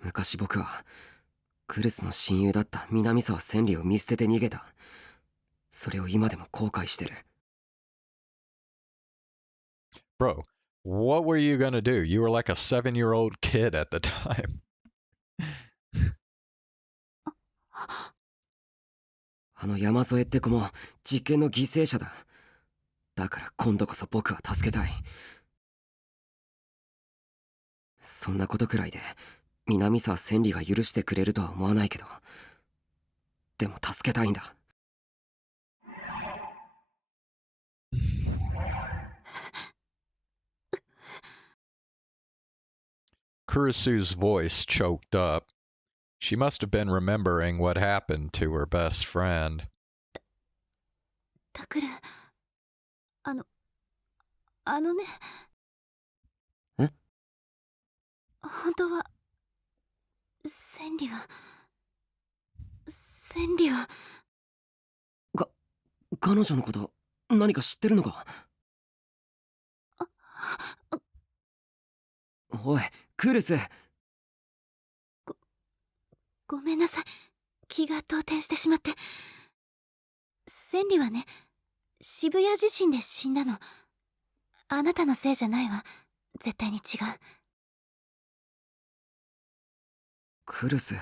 昔僕はクルスの親友だった南沢千里を見捨てて逃げた。それを今でも後悔してる。Bro, what were you gonna do? You were like a 7-year-old kid at the time. あの山添って子も実験の犠牲者だ。だから今度こそ僕は助けたい。そんなことくらいで南沢千里が許してくれるとは思わないけど、でも助けたいんだ。Kurisu's voice choked up. She must have been remembering what happened to her best friend. タクル、あのね。え？本当は、千里は。彼女のこと何か知ってるのか？おい、クルス。ごめんなさい。気が動転してしまって。千里はね、渋谷地震で死んだの。あなたのせいじゃないわ。絶対に違う。クルス。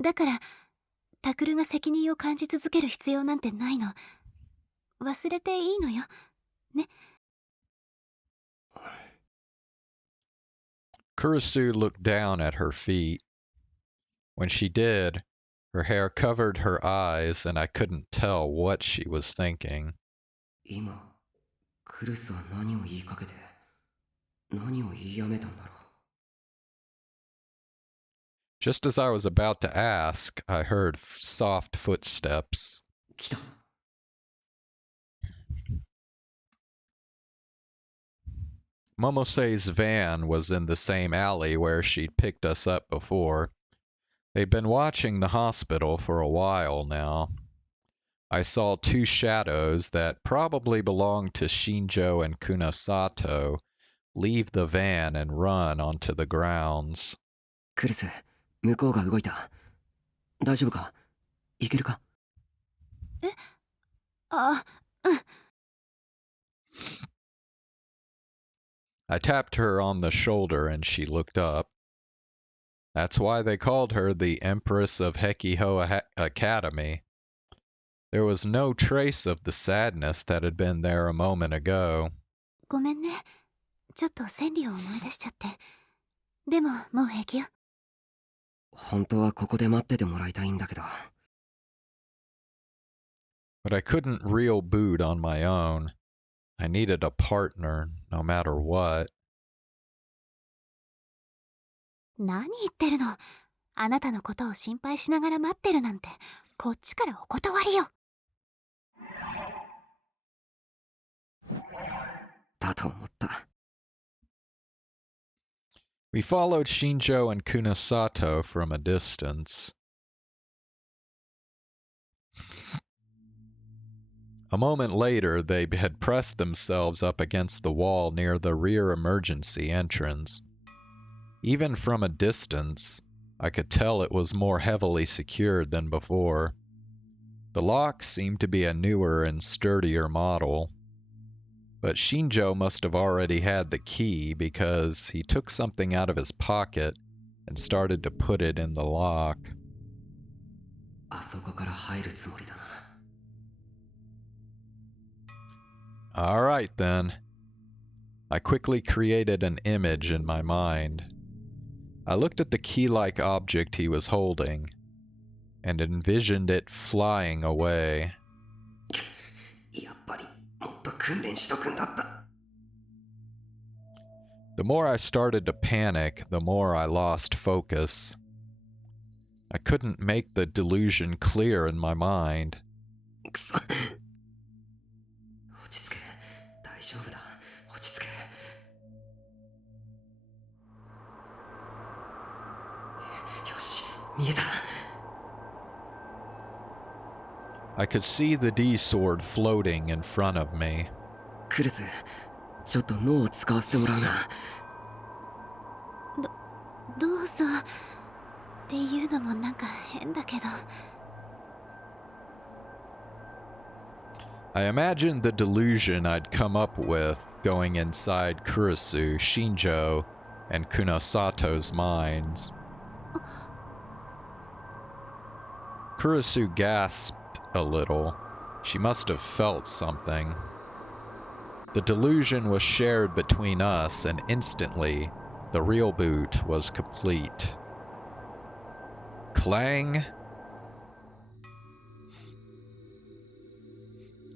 だから、タクルが責任を感じ続ける必要なんてないの。忘れていいのよ。ね。Kurisu looked down at her feet. When she did, her hair covered her eyes and I couldn't tell what she was thinking. 今、クルスは何を言いかけて、何を言いやめたんだろう。Just as I was about to ask, I heard soft footsteps. 来た。Momose's van was in the same alley where she'd picked us up before. They'd been watching the hospital for a while now. I saw two shadows that probably belonged to Shinjo and Kunosato leave the van and run onto the grounds. クルス、向こうが動いた。大丈夫か？いけるか？え？あ、うん。I tapped her on the shoulder and she looked up. That's why they called her the Empress of Hekiho Academy. There was no trace of the sadness that had been there a moment ago. ごめんね。ちょっと千里を思い出しちゃって。でも、もう平気よ。本当はここで待っててもらいたいんだけど。But I couldn't reel boot on my own. I needed a partner, no matter what. 何言ってるの。あなたのことを心配しながら待ってるなんて、こっちからお断りよ。だと思った。We followed Shinjo and Kunosato from a distance. A moment later, they had pressed themselves up against the wall near the rear emergency entrance. Even from a distance, I could tell it was more heavily secured than before. The lock seemed to be a newer and sturdier model. But Shinjo must have already had the key because he took something out of his pocket and started to put it in the lock. あそこから入るつもりだな。All right, then. I quickly created an image in my mind. I looked at the key-like object he was holding and envisioned it flying away. やっぱりもっと訓練しとくんだった。The more I started to panic, the more I lost focus. I couldn't make the delusion clear in my mind. くそ。落ち着け。大丈夫だ。落ち着け。よし、見えた。I could see the D-sword floating in front of me. クルス、ちょっと脳を使わせてもらうな。どうぞ。っていうのもなんか変だけど。I imagined the delusion I'd come up with going inside Kurisu, Shinjo, and Kunosato's minds. Kurisu gasped a little. She must have felt something. The delusion was shared between us, and instantly, the real boot was complete. Clang!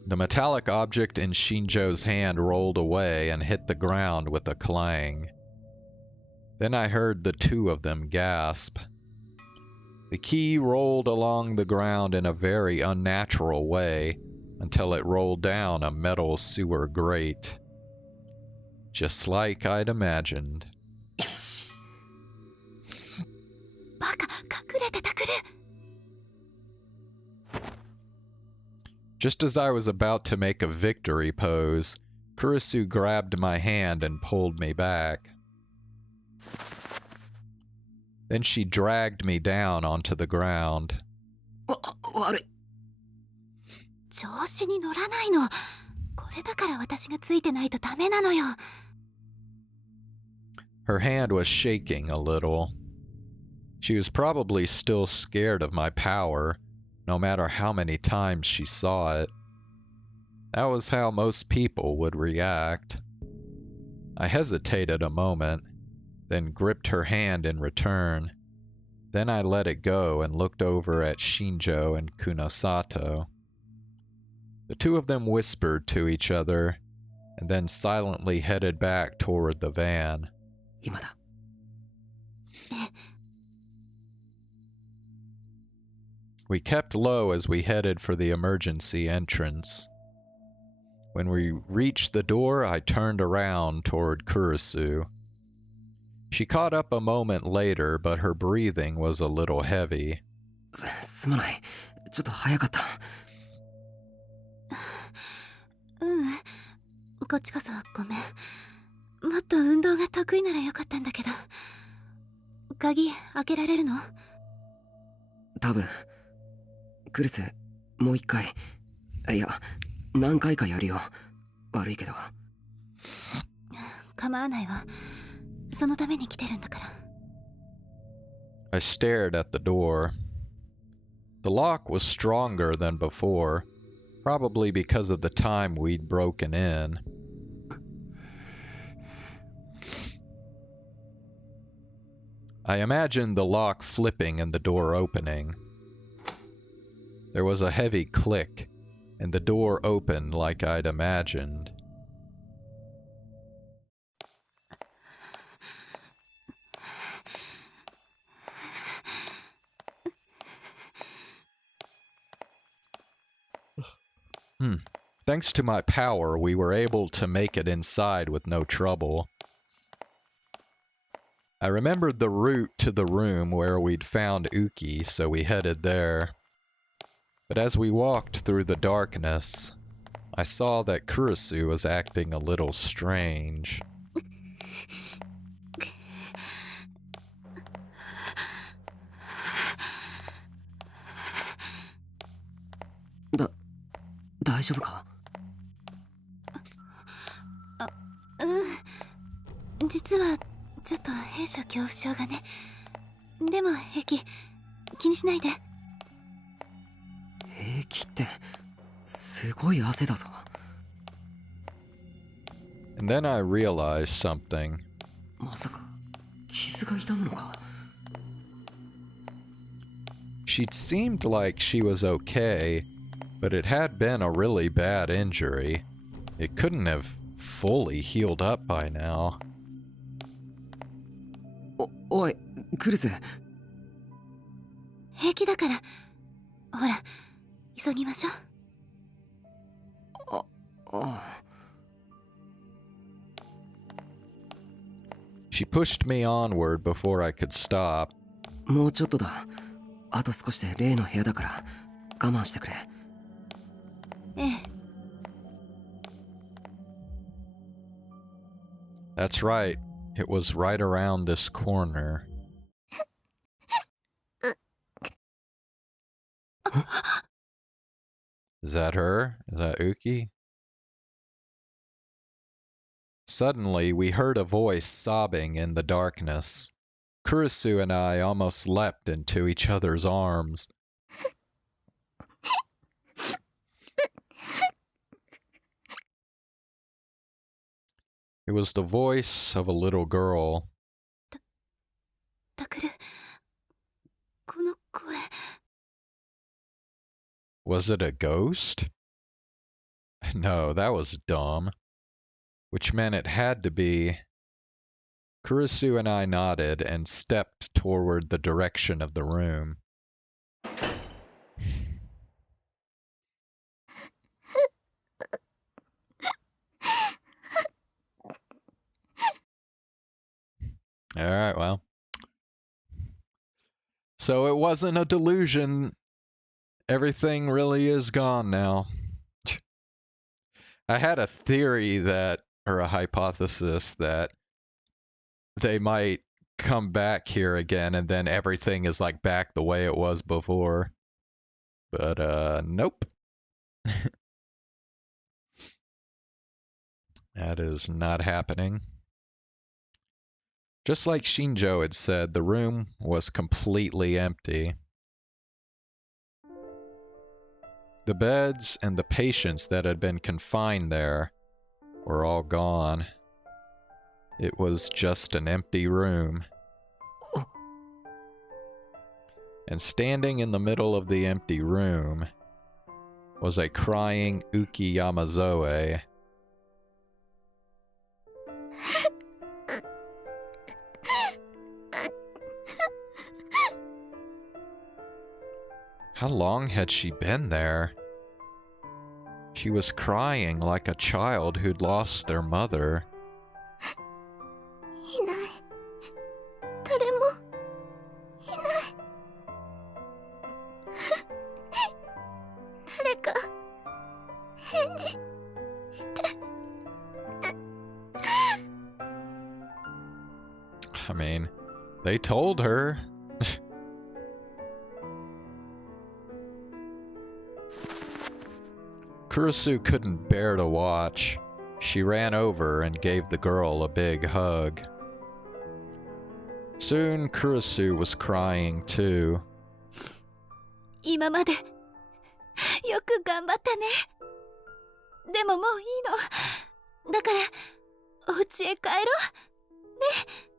The metallic object in Shinjo's hand rolled away and hit the ground with a clang. Then I heard the two of them gasp. The key rolled along the ground in a very unnatural way until it rolled down a metal sewer grate. Just like I'd imagined. よし。バカ、隠れてたくる。Just as I was about to make a victory pose, Kurisu grabbed my hand and pulled me back. Then she dragged me down onto the ground. 悪い。調子に乗らないの。これだから私がついてないとダメなのよ。Her hand was shaking a little. She was probably still scared of my power, no matter how many times she saw it. That was how most people would react. I hesitated a moment, then gripped her hand in return. Then I let it go and looked over at Shinjo and Kunosato. The two of them whispered to each other, and then silently headed back toward the van. 今だ。We kept low as we headed for the emergency entrance. When we reached the door, I turned around toward Kurisu. She caught up a moment later, but her breathing was a little heavy. すまない。ちょっと早かった。こっちこそごめん。もっと運動が得意ならよかったんだけど。鍵開けられるの？多分。クルス、もう一回。いや、何回かやるよ。悪いけど。構わないわ。そのために来てるんだから。I stared at the door. The lock was stronger than before, probably because of the time we'd broken in. I imagined the lock flipping and the door opening. There was a heavy click, and the door opened like I'd imagined. Thanks to my power, we were able to make it inside with no trouble. I remembered the route to the room where we'd found Uki, so we headed there. But as we walked through the darkness, I saw that Kurisu was acting a little strange. Da, 大丈夫か？実はちょっと閉所恐怖症がね。でも平気。気にしないで。平気ってすごい汗だぞ。And then I realized something. まさか傷が痛むのか？ She'd seemed like she was okay, but it had been a really bad injury. It couldn't have fully healed up by now. おい、クルス。平気だから。ほら、急ぎましょう。She pushed me onward before I could stop. もうちょっとだ。あと少しで例の部屋だから我慢してくれ。ええ。That's right. It was right around this corner. Is that her? Is that Uki? Suddenly, we heard a voice sobbing in the darkness. Kurisu and I almost leapt into each other's arms. It was the voice of a little girl. タクル、この声。Was it a ghost? No, that was dumb. Which meant it had to be. Kurisu and I nodded and stepped toward the direction of the room. All right, well. So it wasn't a delusion. Everything really is gone now. I had a theory that, or a hypothesis that they might come back here again and then everything is like back the way it was before. But nope. That is not happening. Just like Shinjo had said, the room was completely empty. The beds and the patients that had been confined there were all gone. It was just an empty room. And standing in the middle of the empty room was a crying Uki Yamazoe. How long had she been there? She was crying like a child who'd lost their mother. いない。誰もいない。誰か返事して。I mean, they told her. Kurusu couldn't bear to watch. She ran over and gave the girl a big hug. Soon Kurusu was crying too. 今までよく頑張ったね。でももういいの。だからお家へ帰ろう。ね。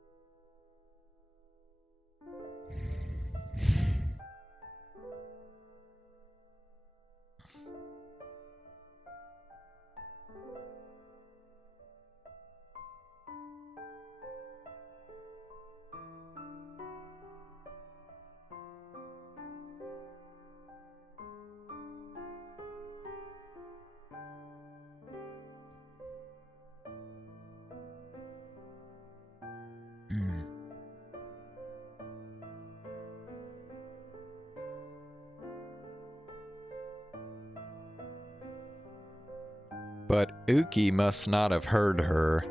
But Uki must not have heard her,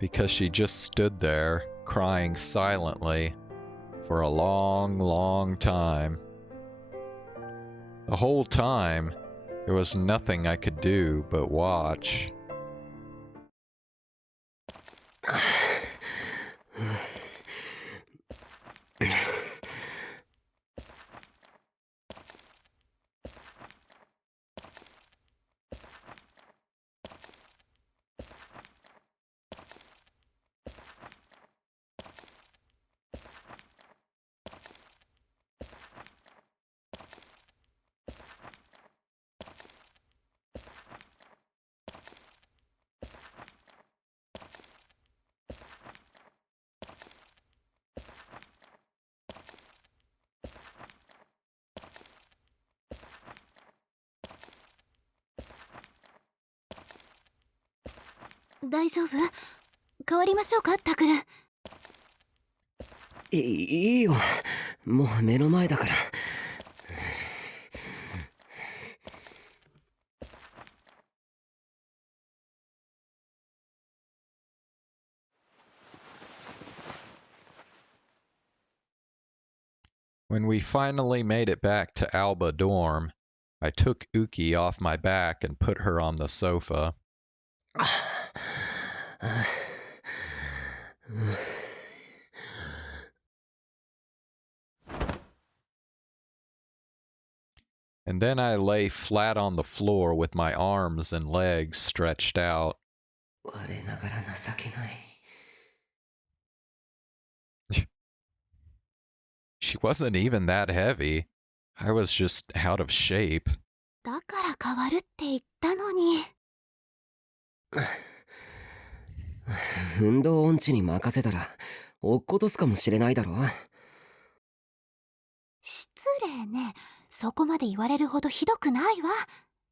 because she just stood there, crying silently, for a long, long time. The whole time, there was nothing I could do but watch.大丈夫？変わりましょうか、タクル。いいよ。もう目の前だから。When we finally made it back to Alba dorm, I took Uki off my back and put her on the sofa. And then I lay flat on the floor with my arms and legs stretched out. She wasn't even that heavy. I was just out of shape. だから変わるって言ったのに。運動音痴に任せたら落っことすかもしれないだろ。失礼ね。そこまで言われるほどひどくないわ。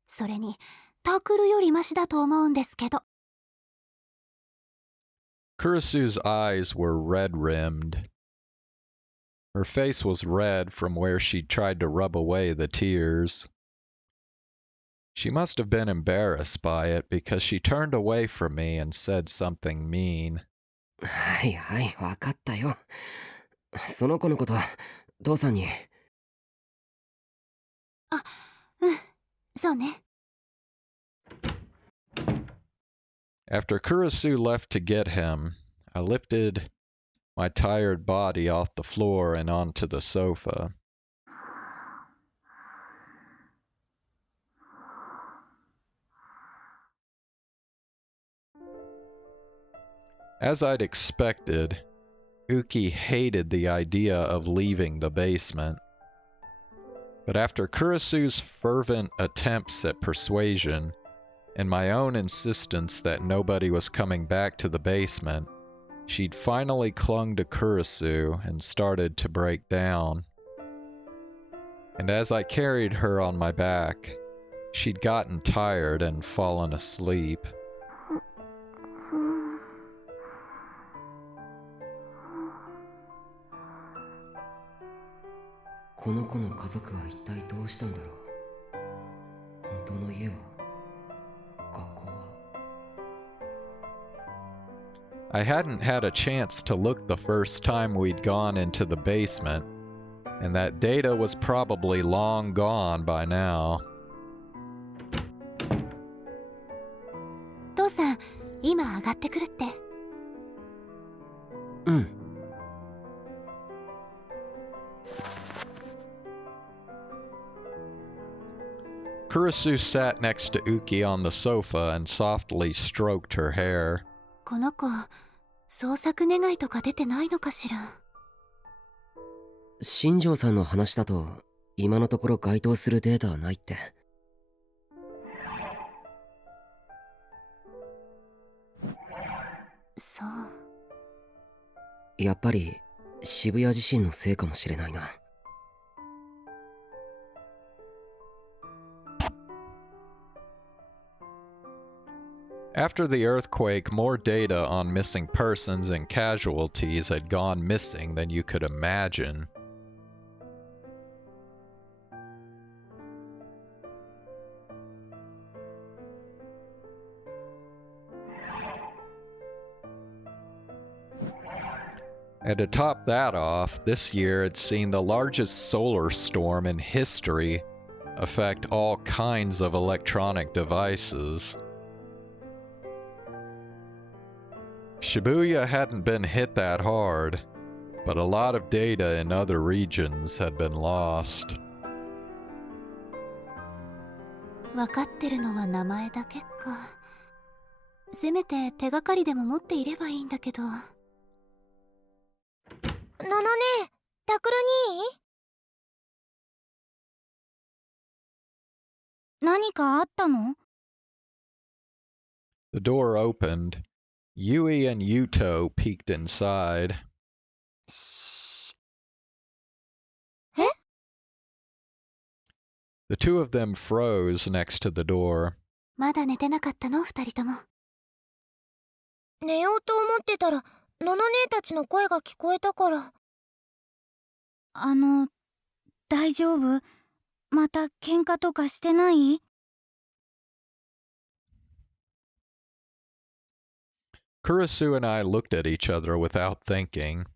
それにタクルよりマシだと思うんですけど。Kurisu's eyes were red-rimmed. Her face was red from where she'd tried to rub away the tears. She must have been embarrassed by it because she turned away from me and said something mean. はいはい、わかったよ。その子のこと、父さんに。あ、うん、そうね。After Kurisu left to get him, I lifted my tired body off the floor and onto the sofa. As I'd expected, Uki hated the idea of leaving the basement. But after Kurisu's fervent attempts at persuasion, and my own insistence that nobody was coming back to the basement, she'd finally clung to Kurisu and started to break down. And as I carried her on my back, she'd gotten tired and fallen asleep. I hadn't had a chance to look the first time we'd gone into the basement, and that data was probably long gone by now. 父さん、今上がってくるって。うん。Kurisu sat next to Uki on the sofa and softly stroked her hair. この子、捜索願いとか出てないのかしら。新庄さんの話だと、今のところ該当するデータはないって。そう。やっぱり渋谷地震のせいかもしれないな。After the earthquake, more data on missing persons and casualties had gone missing than you could imagine. And to top that off, this year had seen the largest solar storm in history affect all kinds of electronic devices. Shibuya hadn't been hit that hard, but a lot of data in other regions had been lost. わかってるのは名前だけか。せめて手がかりでも持っていればいいんだけど。ののね、タクル兄？何かあったの？ The door opened. Yui and Yuto peeked inside. Shh. The two of them froze next to the door. まだ寝てなかったの、二人とも。寝ようと思ってたら、のの姉たちの声が聞こえたから。大丈夫？また喧嘩とかしてない？ Kurisu and I looked at each other without thinking.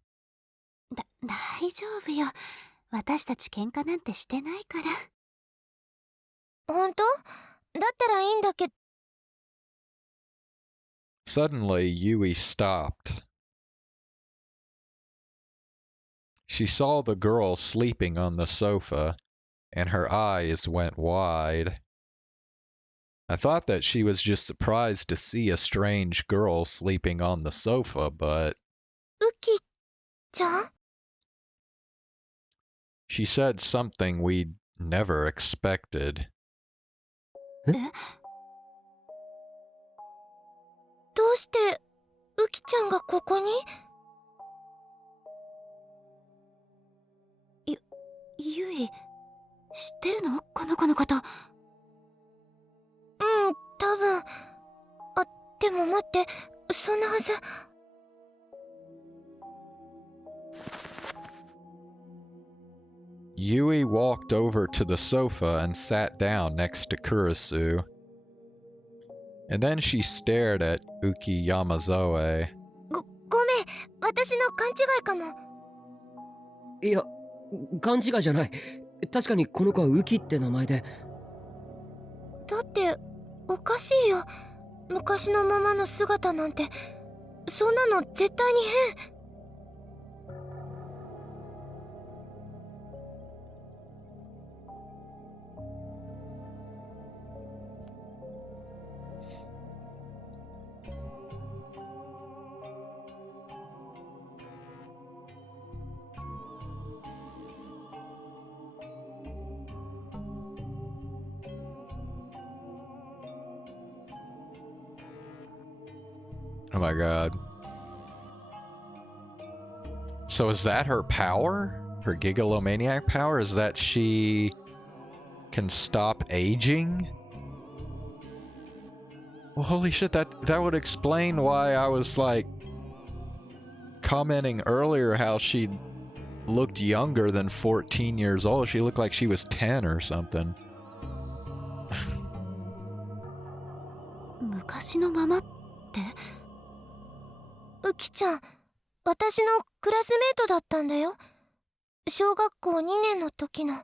大丈夫よ。私たち喧嘩なんてしてないから。本当？だったらいいんだけど。Suddenly, Yui stopped. She saw the girl sleeping on the sofa, and her eyes went wide. I thought that she was just surprised to see a strange girl sleeping on the sofa, but... Uki-chan? She said something we'd never expected. どうしてウキちゃんがここに？ゆい、知ってるの？この子のこと。多分。あ、でも待って、そんなはず。Yui walked over to the sofa and sat down next to Kurisu. And then she stared at Uki Yamazoe. ごめん、私の勘違いかも。いや、勘違いじゃない。確かにこの子はウキって名前で。だっておかしいよ。昔のままの姿なんて、そんなの絶対に変。Oh my god. So is that her power? Her gigalomaniac power? Is that she can stop aging? Well, holy shit, that would explain why I was like commenting earlier how she looked younger than 14 years old. She looked like she was 10 or something. 昔のままって？ウキちゃん、私のクラスメートだったんだよ。小学校2年の時の。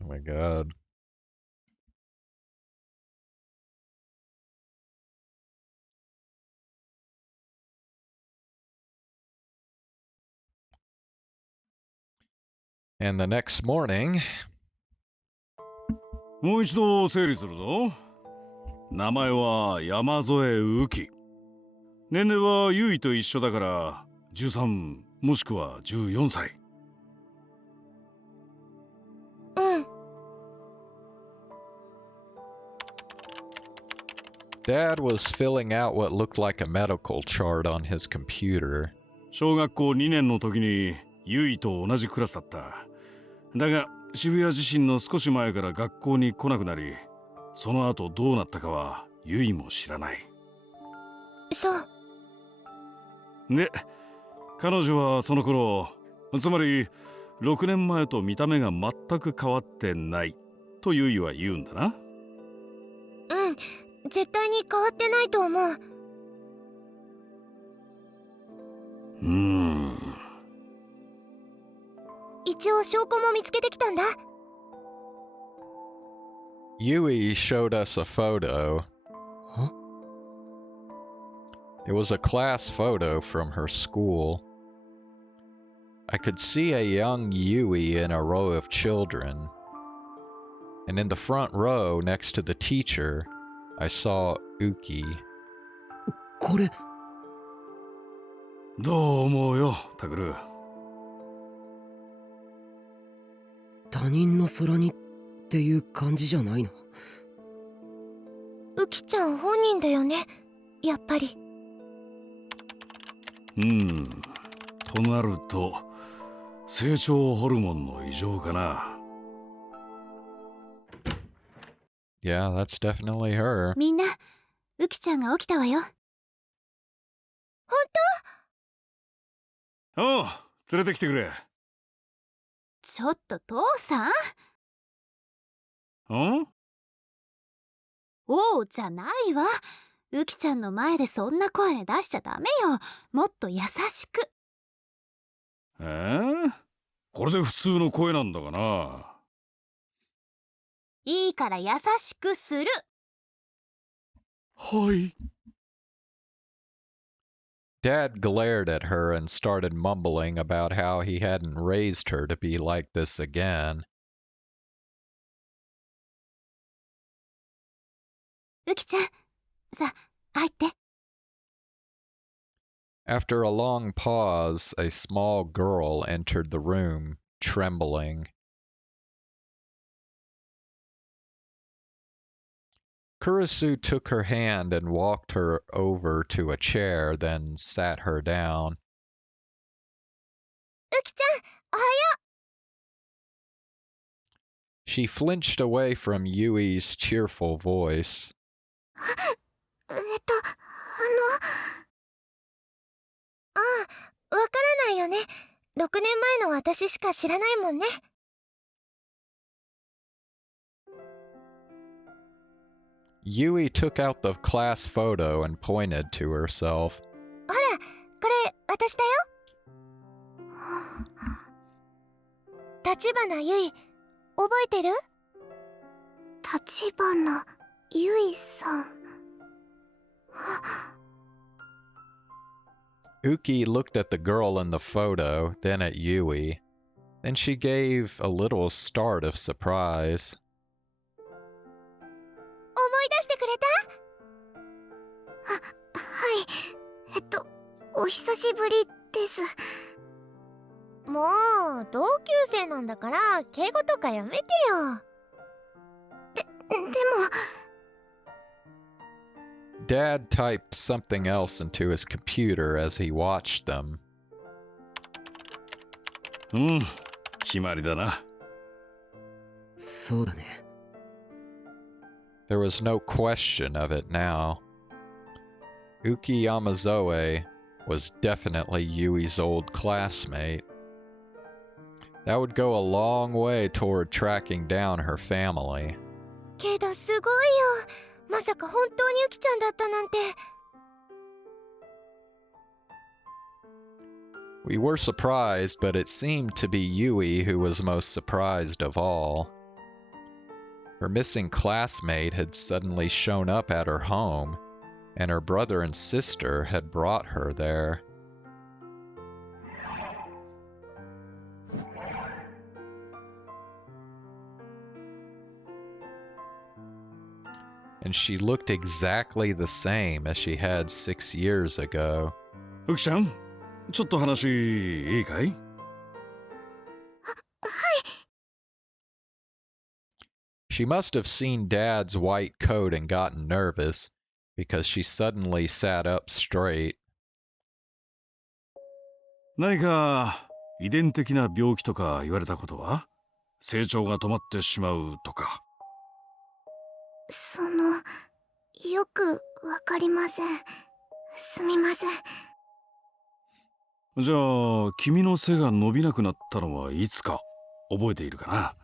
Oh my god. And the next morning... もう一度整理するぞ。名前は山添雨季。年齢は優衣と一緒だから13もしくは14歳。うん。Dad was filling out what looked like a medical chart on his computer. 小学校2年の時に優衣と同じクラスだった。だが渋谷地震の少し前から学校に来なくなり、その後どうなったかは優衣も知らない。そう。で、彼女はその頃、つまり6年前と見た目が全く変わってないと優衣は言うんだな。うん、絶対に変わってないと思う。一応証拠も見つけてきたんだ。Yui showed us a photo. Huh? It was a class photo from her school. I could see a young Yui in a row of children. And in the front row, next to the teacher, I saw Uki. これ。どう思うよ、タクル。他人の空にっていう感じじゃないの？ウキちゃん本人だよね、やっぱり。となると成長ホルモンの異常かな。Yeah, that's definitely her. みんな、ウキちゃんが起きたわよ。本当？おう、連れてきてくれ。ちょっと父さん？おうじゃないわ。ウキちゃんの前でそんな声出しちゃダメよ。もっと優しく。これで普通の声なんだがな。いいから優しくする。はい。Dad glared at her and started mumbling about how he hadn't raised her to be like this again. ウキちゃん、さ、入って。After a long pause, a small girl entered the room, trembling. Kurisu took her hand and walked her over to a chair, then sat her down. ウキちゃん、おはよう。She flinched away from Yui's cheerful voice. ああ、わからないよね。6年前の私しか知らないもんね。Yui took out the class photo and pointed to herself. ほら、これ私だよ。橘ゆい、覚えてる？橘ゆいさん。Uki looked at the girl in the photo, then at Yui. Then she gave a little start of surprise. 思い出してくれた？はい。お久しぶりです。もう、同級生なんだから、敬語とかやめてよ。でも。Dad typed something else into his computer as he watched them. 決まりだな。そうだね。There was no question of it now. Uki Yamazoe was definitely Yui's old classmate. That would go a long way toward tracking down her family. けどすごいよ。まさか本当にユキちゃんだったなんて。We were surprised, but it seemed to be Yui who was most surprised of all. Her missing classmate had suddenly shown up at her home, and her brother and sister had brought her there. And she looked exactly the same as she had 6 years ago. ウキちゃん、ちょっと話いいかい？She must have seen Dad's white coat and gotten nervous, because she suddenly sat up straight. 何か遺伝的な病気とか言われたことは？成長が止まってしまうとか。よくわかりません。すみません。じゃあ君の背が伸びなくなったのはいつか覚えているかな？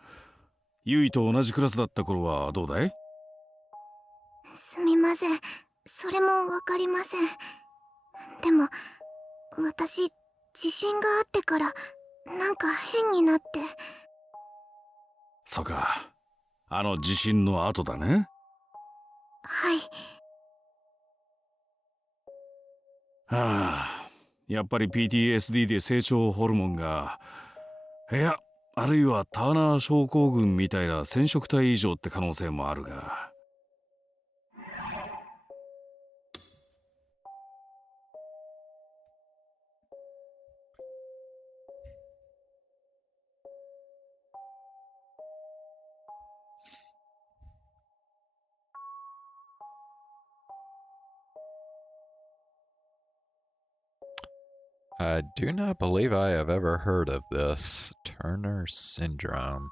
ユイと同じクラスだった頃はどうだい？すみません。それもわかりません。でも、私、自信があってから、なんか変になって。そうか。あの地震の後だね。はい。はあ、やっぱり PTSD で成長ホルモンが、いや、あるいはターナー症候群みたいな染色体異常って可能性もあるが。I do not believe I have ever heard of this. Turner syndrome.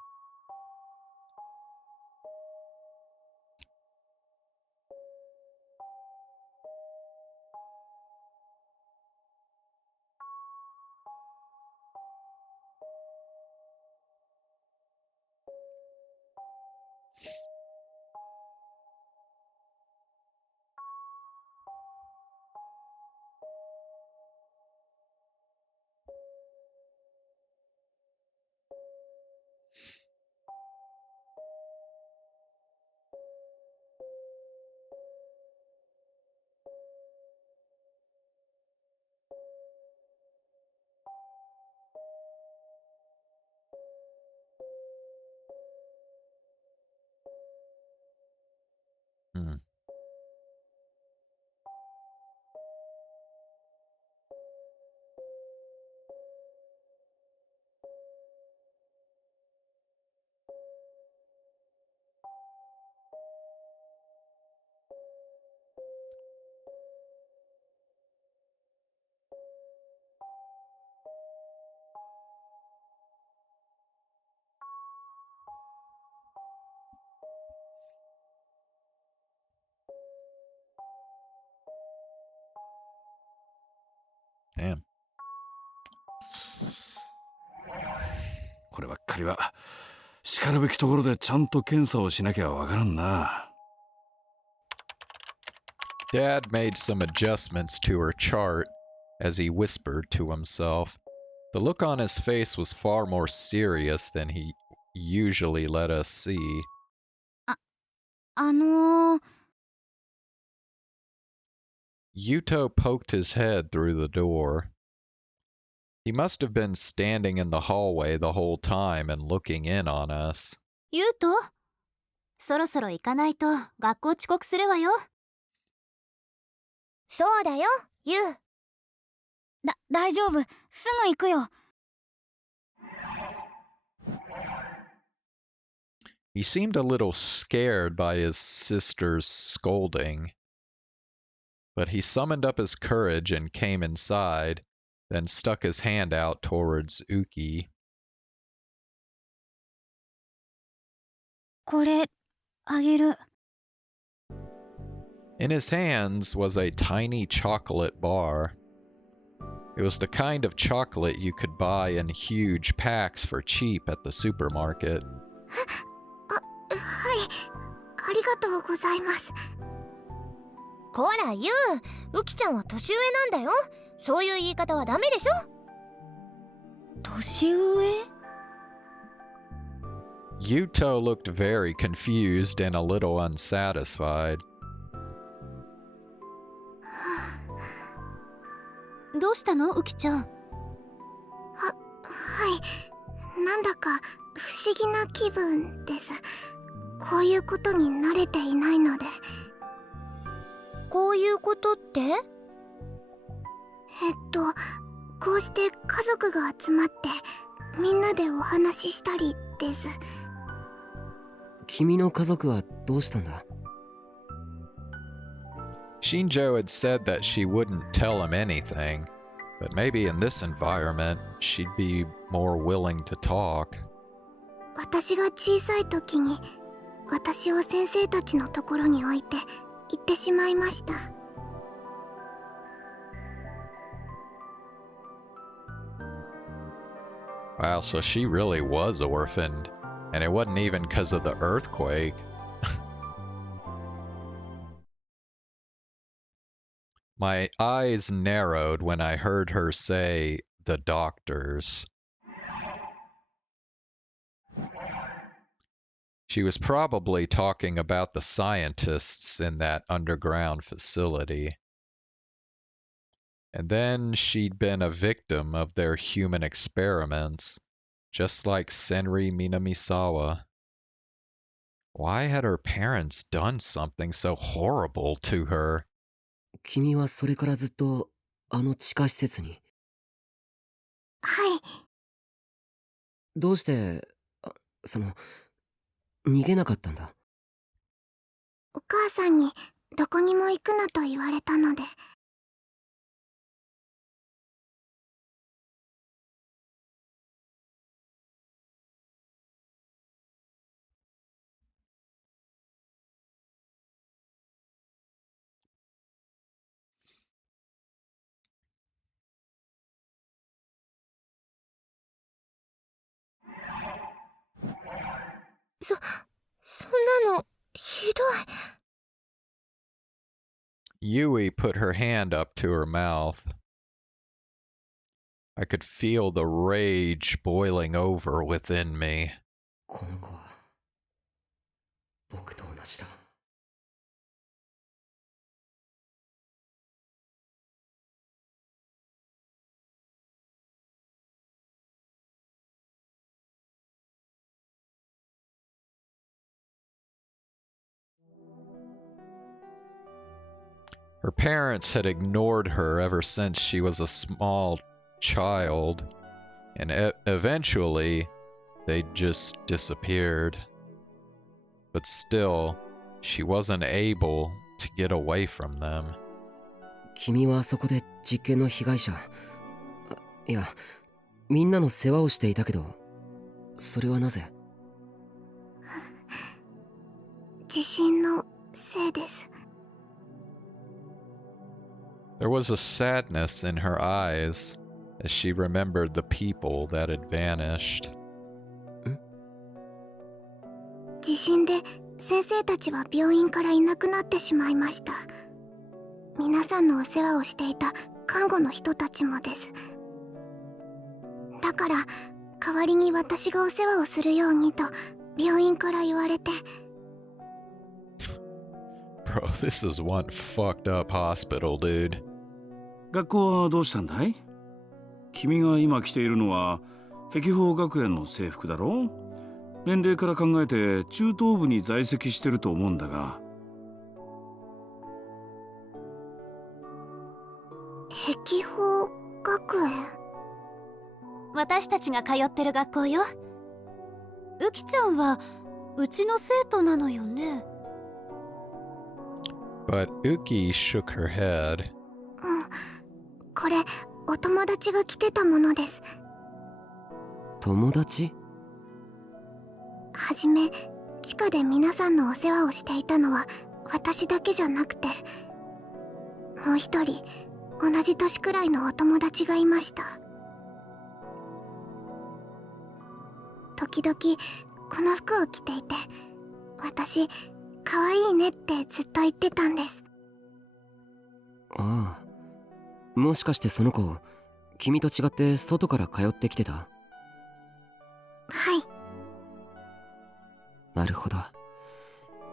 Damn. こればっかりはしかるべきところでちゃんと検査をしなきゃわからんな。Dad made some adjustments to her chart as he whispered to himself. The look on his face was far more serious than he usually let us see. あのー、 Yuto poked his head through the door. He must have been standing in the hallway the whole time and looking in on us. ユウト、そろそろ行かないと学校遅刻するわよ。そうだよ、ユウ。大丈夫、すぐ行くよ。He seemed a little scared by his sister's scolding, but he summoned up his courage and came inside, then stuck his hand out towards Uki. これ、あげる。In his hands was a tiny chocolate bar. It was the kind of chocolate you could buy in huge packs for cheap at the supermarket. はい、ありがとうございます。こら、ユウ、ウキちゃんは年上なんだよ。そういう言い方はダメでしょ。年上？ Yuto looked very confused and a little unsatisfied. どうしたの、ウキちゃん。はい、なんだか不思議な気分です。こういうことに慣れていないので。こういうことって？こうして家族が集まってみんなでお話ししたりです。君の家族はどうしたんだ？ Shinjo had said that she wouldn't tell him anything, but maybe in this environment she'd be more willing to talk. 私が小さい時に私を先生たちのところに置いて行ってしまいました。Wow, so she really was orphaned, and it wasn't even because of the earthquake. My eyes narrowed when I heard her say, "the doctors." She was probably talking about the scientists in that underground facility. And then she'd been a victim of their human experiments, just like Senri Minamisawa. Why had her parents done something so horrible to her? 君はそれからずっとあの地下施設に？はい。どうして逃げなかったんだ？お母さんにどこにも行くなと言われたので。そんなのひどい。Yui put her hand up to her mouth. I could feel the rage boiling over within me. この子は僕と同じだ。Her parents had ignored her ever since she was a small child, and eventually they just disappeared. But still, she wasn't able to get away from them. 君はあそこで実験の被害者。いや、みんなの世話をしていたけど、それはなぜ？地震のせいです。There was a sadness in her eyes as she remembered the people that had vanished. 地震で先生たちは病院からいなくなってしまいました。皆さんのお世話をしていた看護の人たちもです。だから代わりに私がお世話をするようにと病院から言われて。Bro, this is one fucked up hospital, dude. 学校はどうしたんだい？君が今着ているのは碧峰学園の制服だろ？年齢から考えて中等部に在籍してると思うんだが。碧峰学園？私たちが通ってる学校よ。ウキちゃんはうちの生徒なのよね。But Uki shook her head. これお友達が着てたものです。友達？はじめ地下で皆さんのお世話をしていたのは私だけじゃなくて、もう一人同じ年くらいのお友達がいました。時々この服を着ていて、私可愛いねってずっと言ってたんです。ああ、もしかしてその子、君と違って外から通ってきてた？はい。なるほど。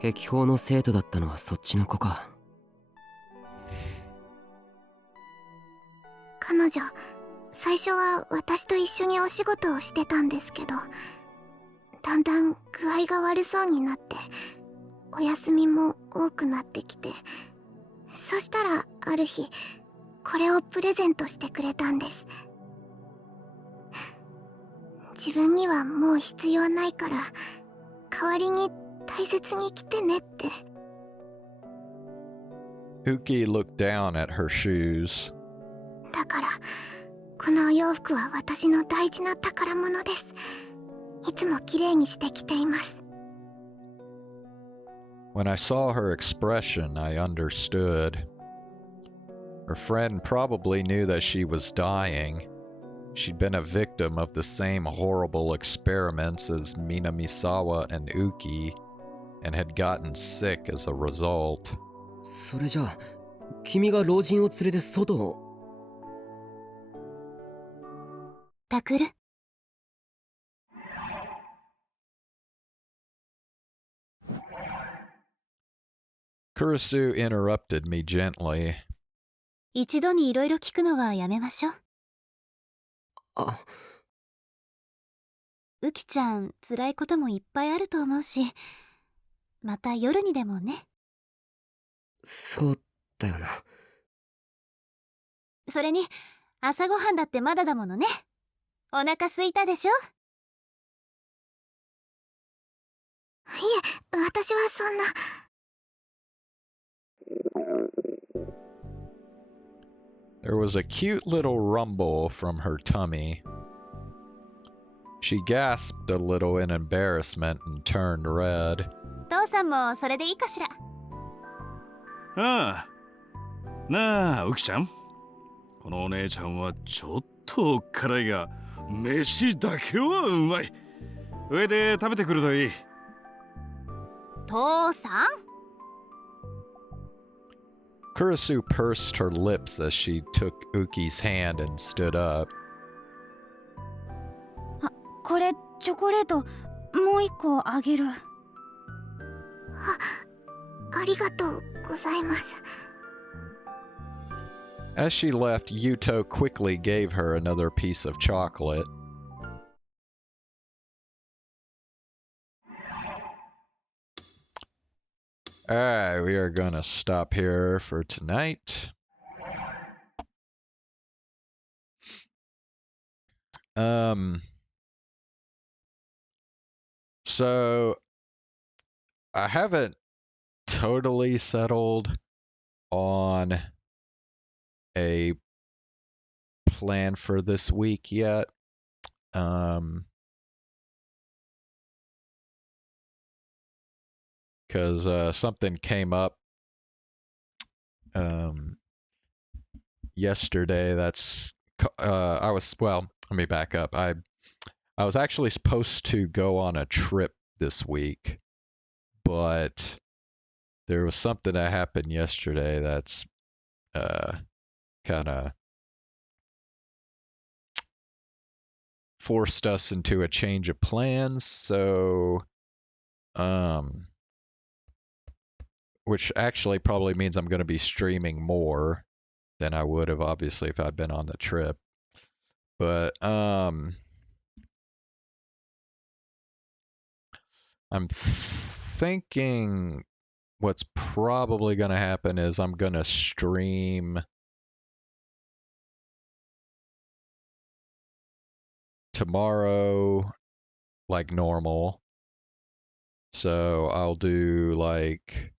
碧峰の生徒だったのはそっちの子か。彼女、最初は私と一緒にお仕事をしてたんですけど、だんだん具合が悪そうになって、お休みも多くなってきて、そしたらある日これをプレゼントしてくれたんです。自分にはもう必要ないから代わりに大切に着てねって。Uki looked down at her shoes. だからこのお洋服は私の大事な宝物です。いつもきれいにして着ています。When I saw her expression, I understood. Her friend probably knew that she was dying. She'd been a victim of the same horrible experiments as Minamisawa and Uki, and had gotten sick as a result. それじゃあ、君が老人を連れて外を。タクル。Kurisu interrupted me gently. 一度にいろいろ聞くのはやめましょう。あ。ウキちゃん、辛いこともいっぱいあると思うし、また夜にでもね。そうだよな。それに、朝ごはんだってまだだものね。お腹すいたでしょ？いえ、私はそんな。There was a cute little rumble from her tummy. She gasped a little in embarrassment and turned red. 父さんもそれでいいかしら。ああ。なあ、ウキちゃん。このお姉ちゃんはちょっと辛いが、飯だけはうまい。上で食べてくるといい。父さんKurisu pursed her lips as she took Uki's hand and stood up. これチョコレートもう一個あげる。ありがとうございます。As she left, Yuto quickly gave her another piece of chocolate. Alright, we are gonna stop here for tonight. So I haven't totally settled on a plan for this week yet. Because something came up yesterday. I was, well, let me back up. I was actually supposed to go on a trip this week, but there was something that happened yesterday that's kind of forced us into a change of plans. So, which actually probably means I'm going to be streaming more than I would have, obviously, if I'd been on the trip. But I'm thinking what's probably going to happen is I'm going to stream tomorrow like normal. So I'll do like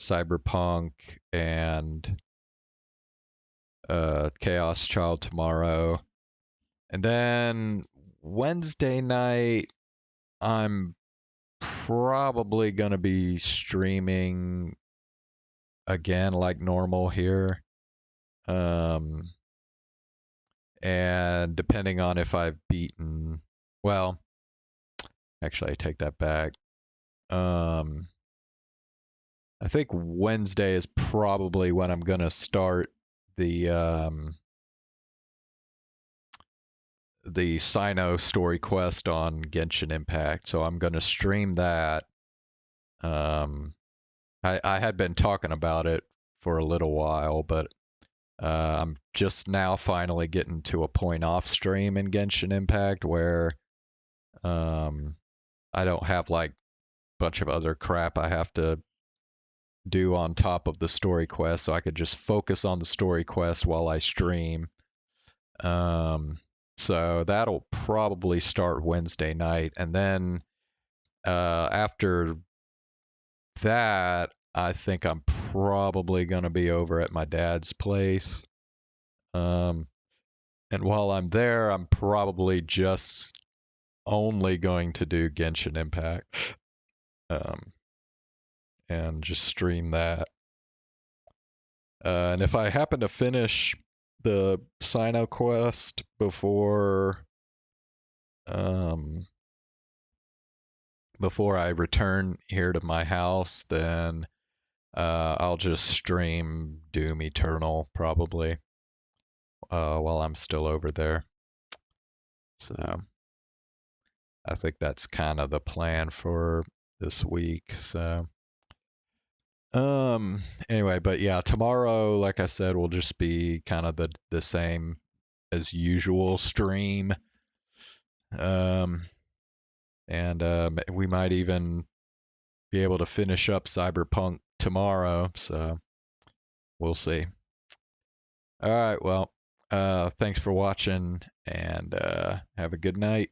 Cyberpunk and Chaos Child tomorrow. And then Wednesday night, I'm probably going to be streaming again like normal here. And depending on if I've beaten, well, actually I take that back. I think Wednesday is probably when I'm going to start the Sino story quest on Genshin Impact. So I'm going to stream that. I had been talking about it for a little while, but I'm just now finally getting to a point off stream in Genshin Impact where I don't have like a bunch of other crap I have to do on top of the story quest, so I could just focus on the story quest while I stream. So that'll probably start Wednesday night, and then after that, I think I'm probably gonna be over at my dad's place. And while I'm there, I'm probably just only going to do Genshin Impact, and just stream that. And if I happen to finish the Sino quest before I return here to my house, then I'll just stream Doom Eternal probably while I'm still over there. So I think that's kind of the plan for this week. So anyway, but yeah, tomorrow, like I said, will just be kind of the same as usual stream. And we might even be able to finish up Cyberpunk tomorrow, so we'll see. All right, well, thanks for watching, and have a good night.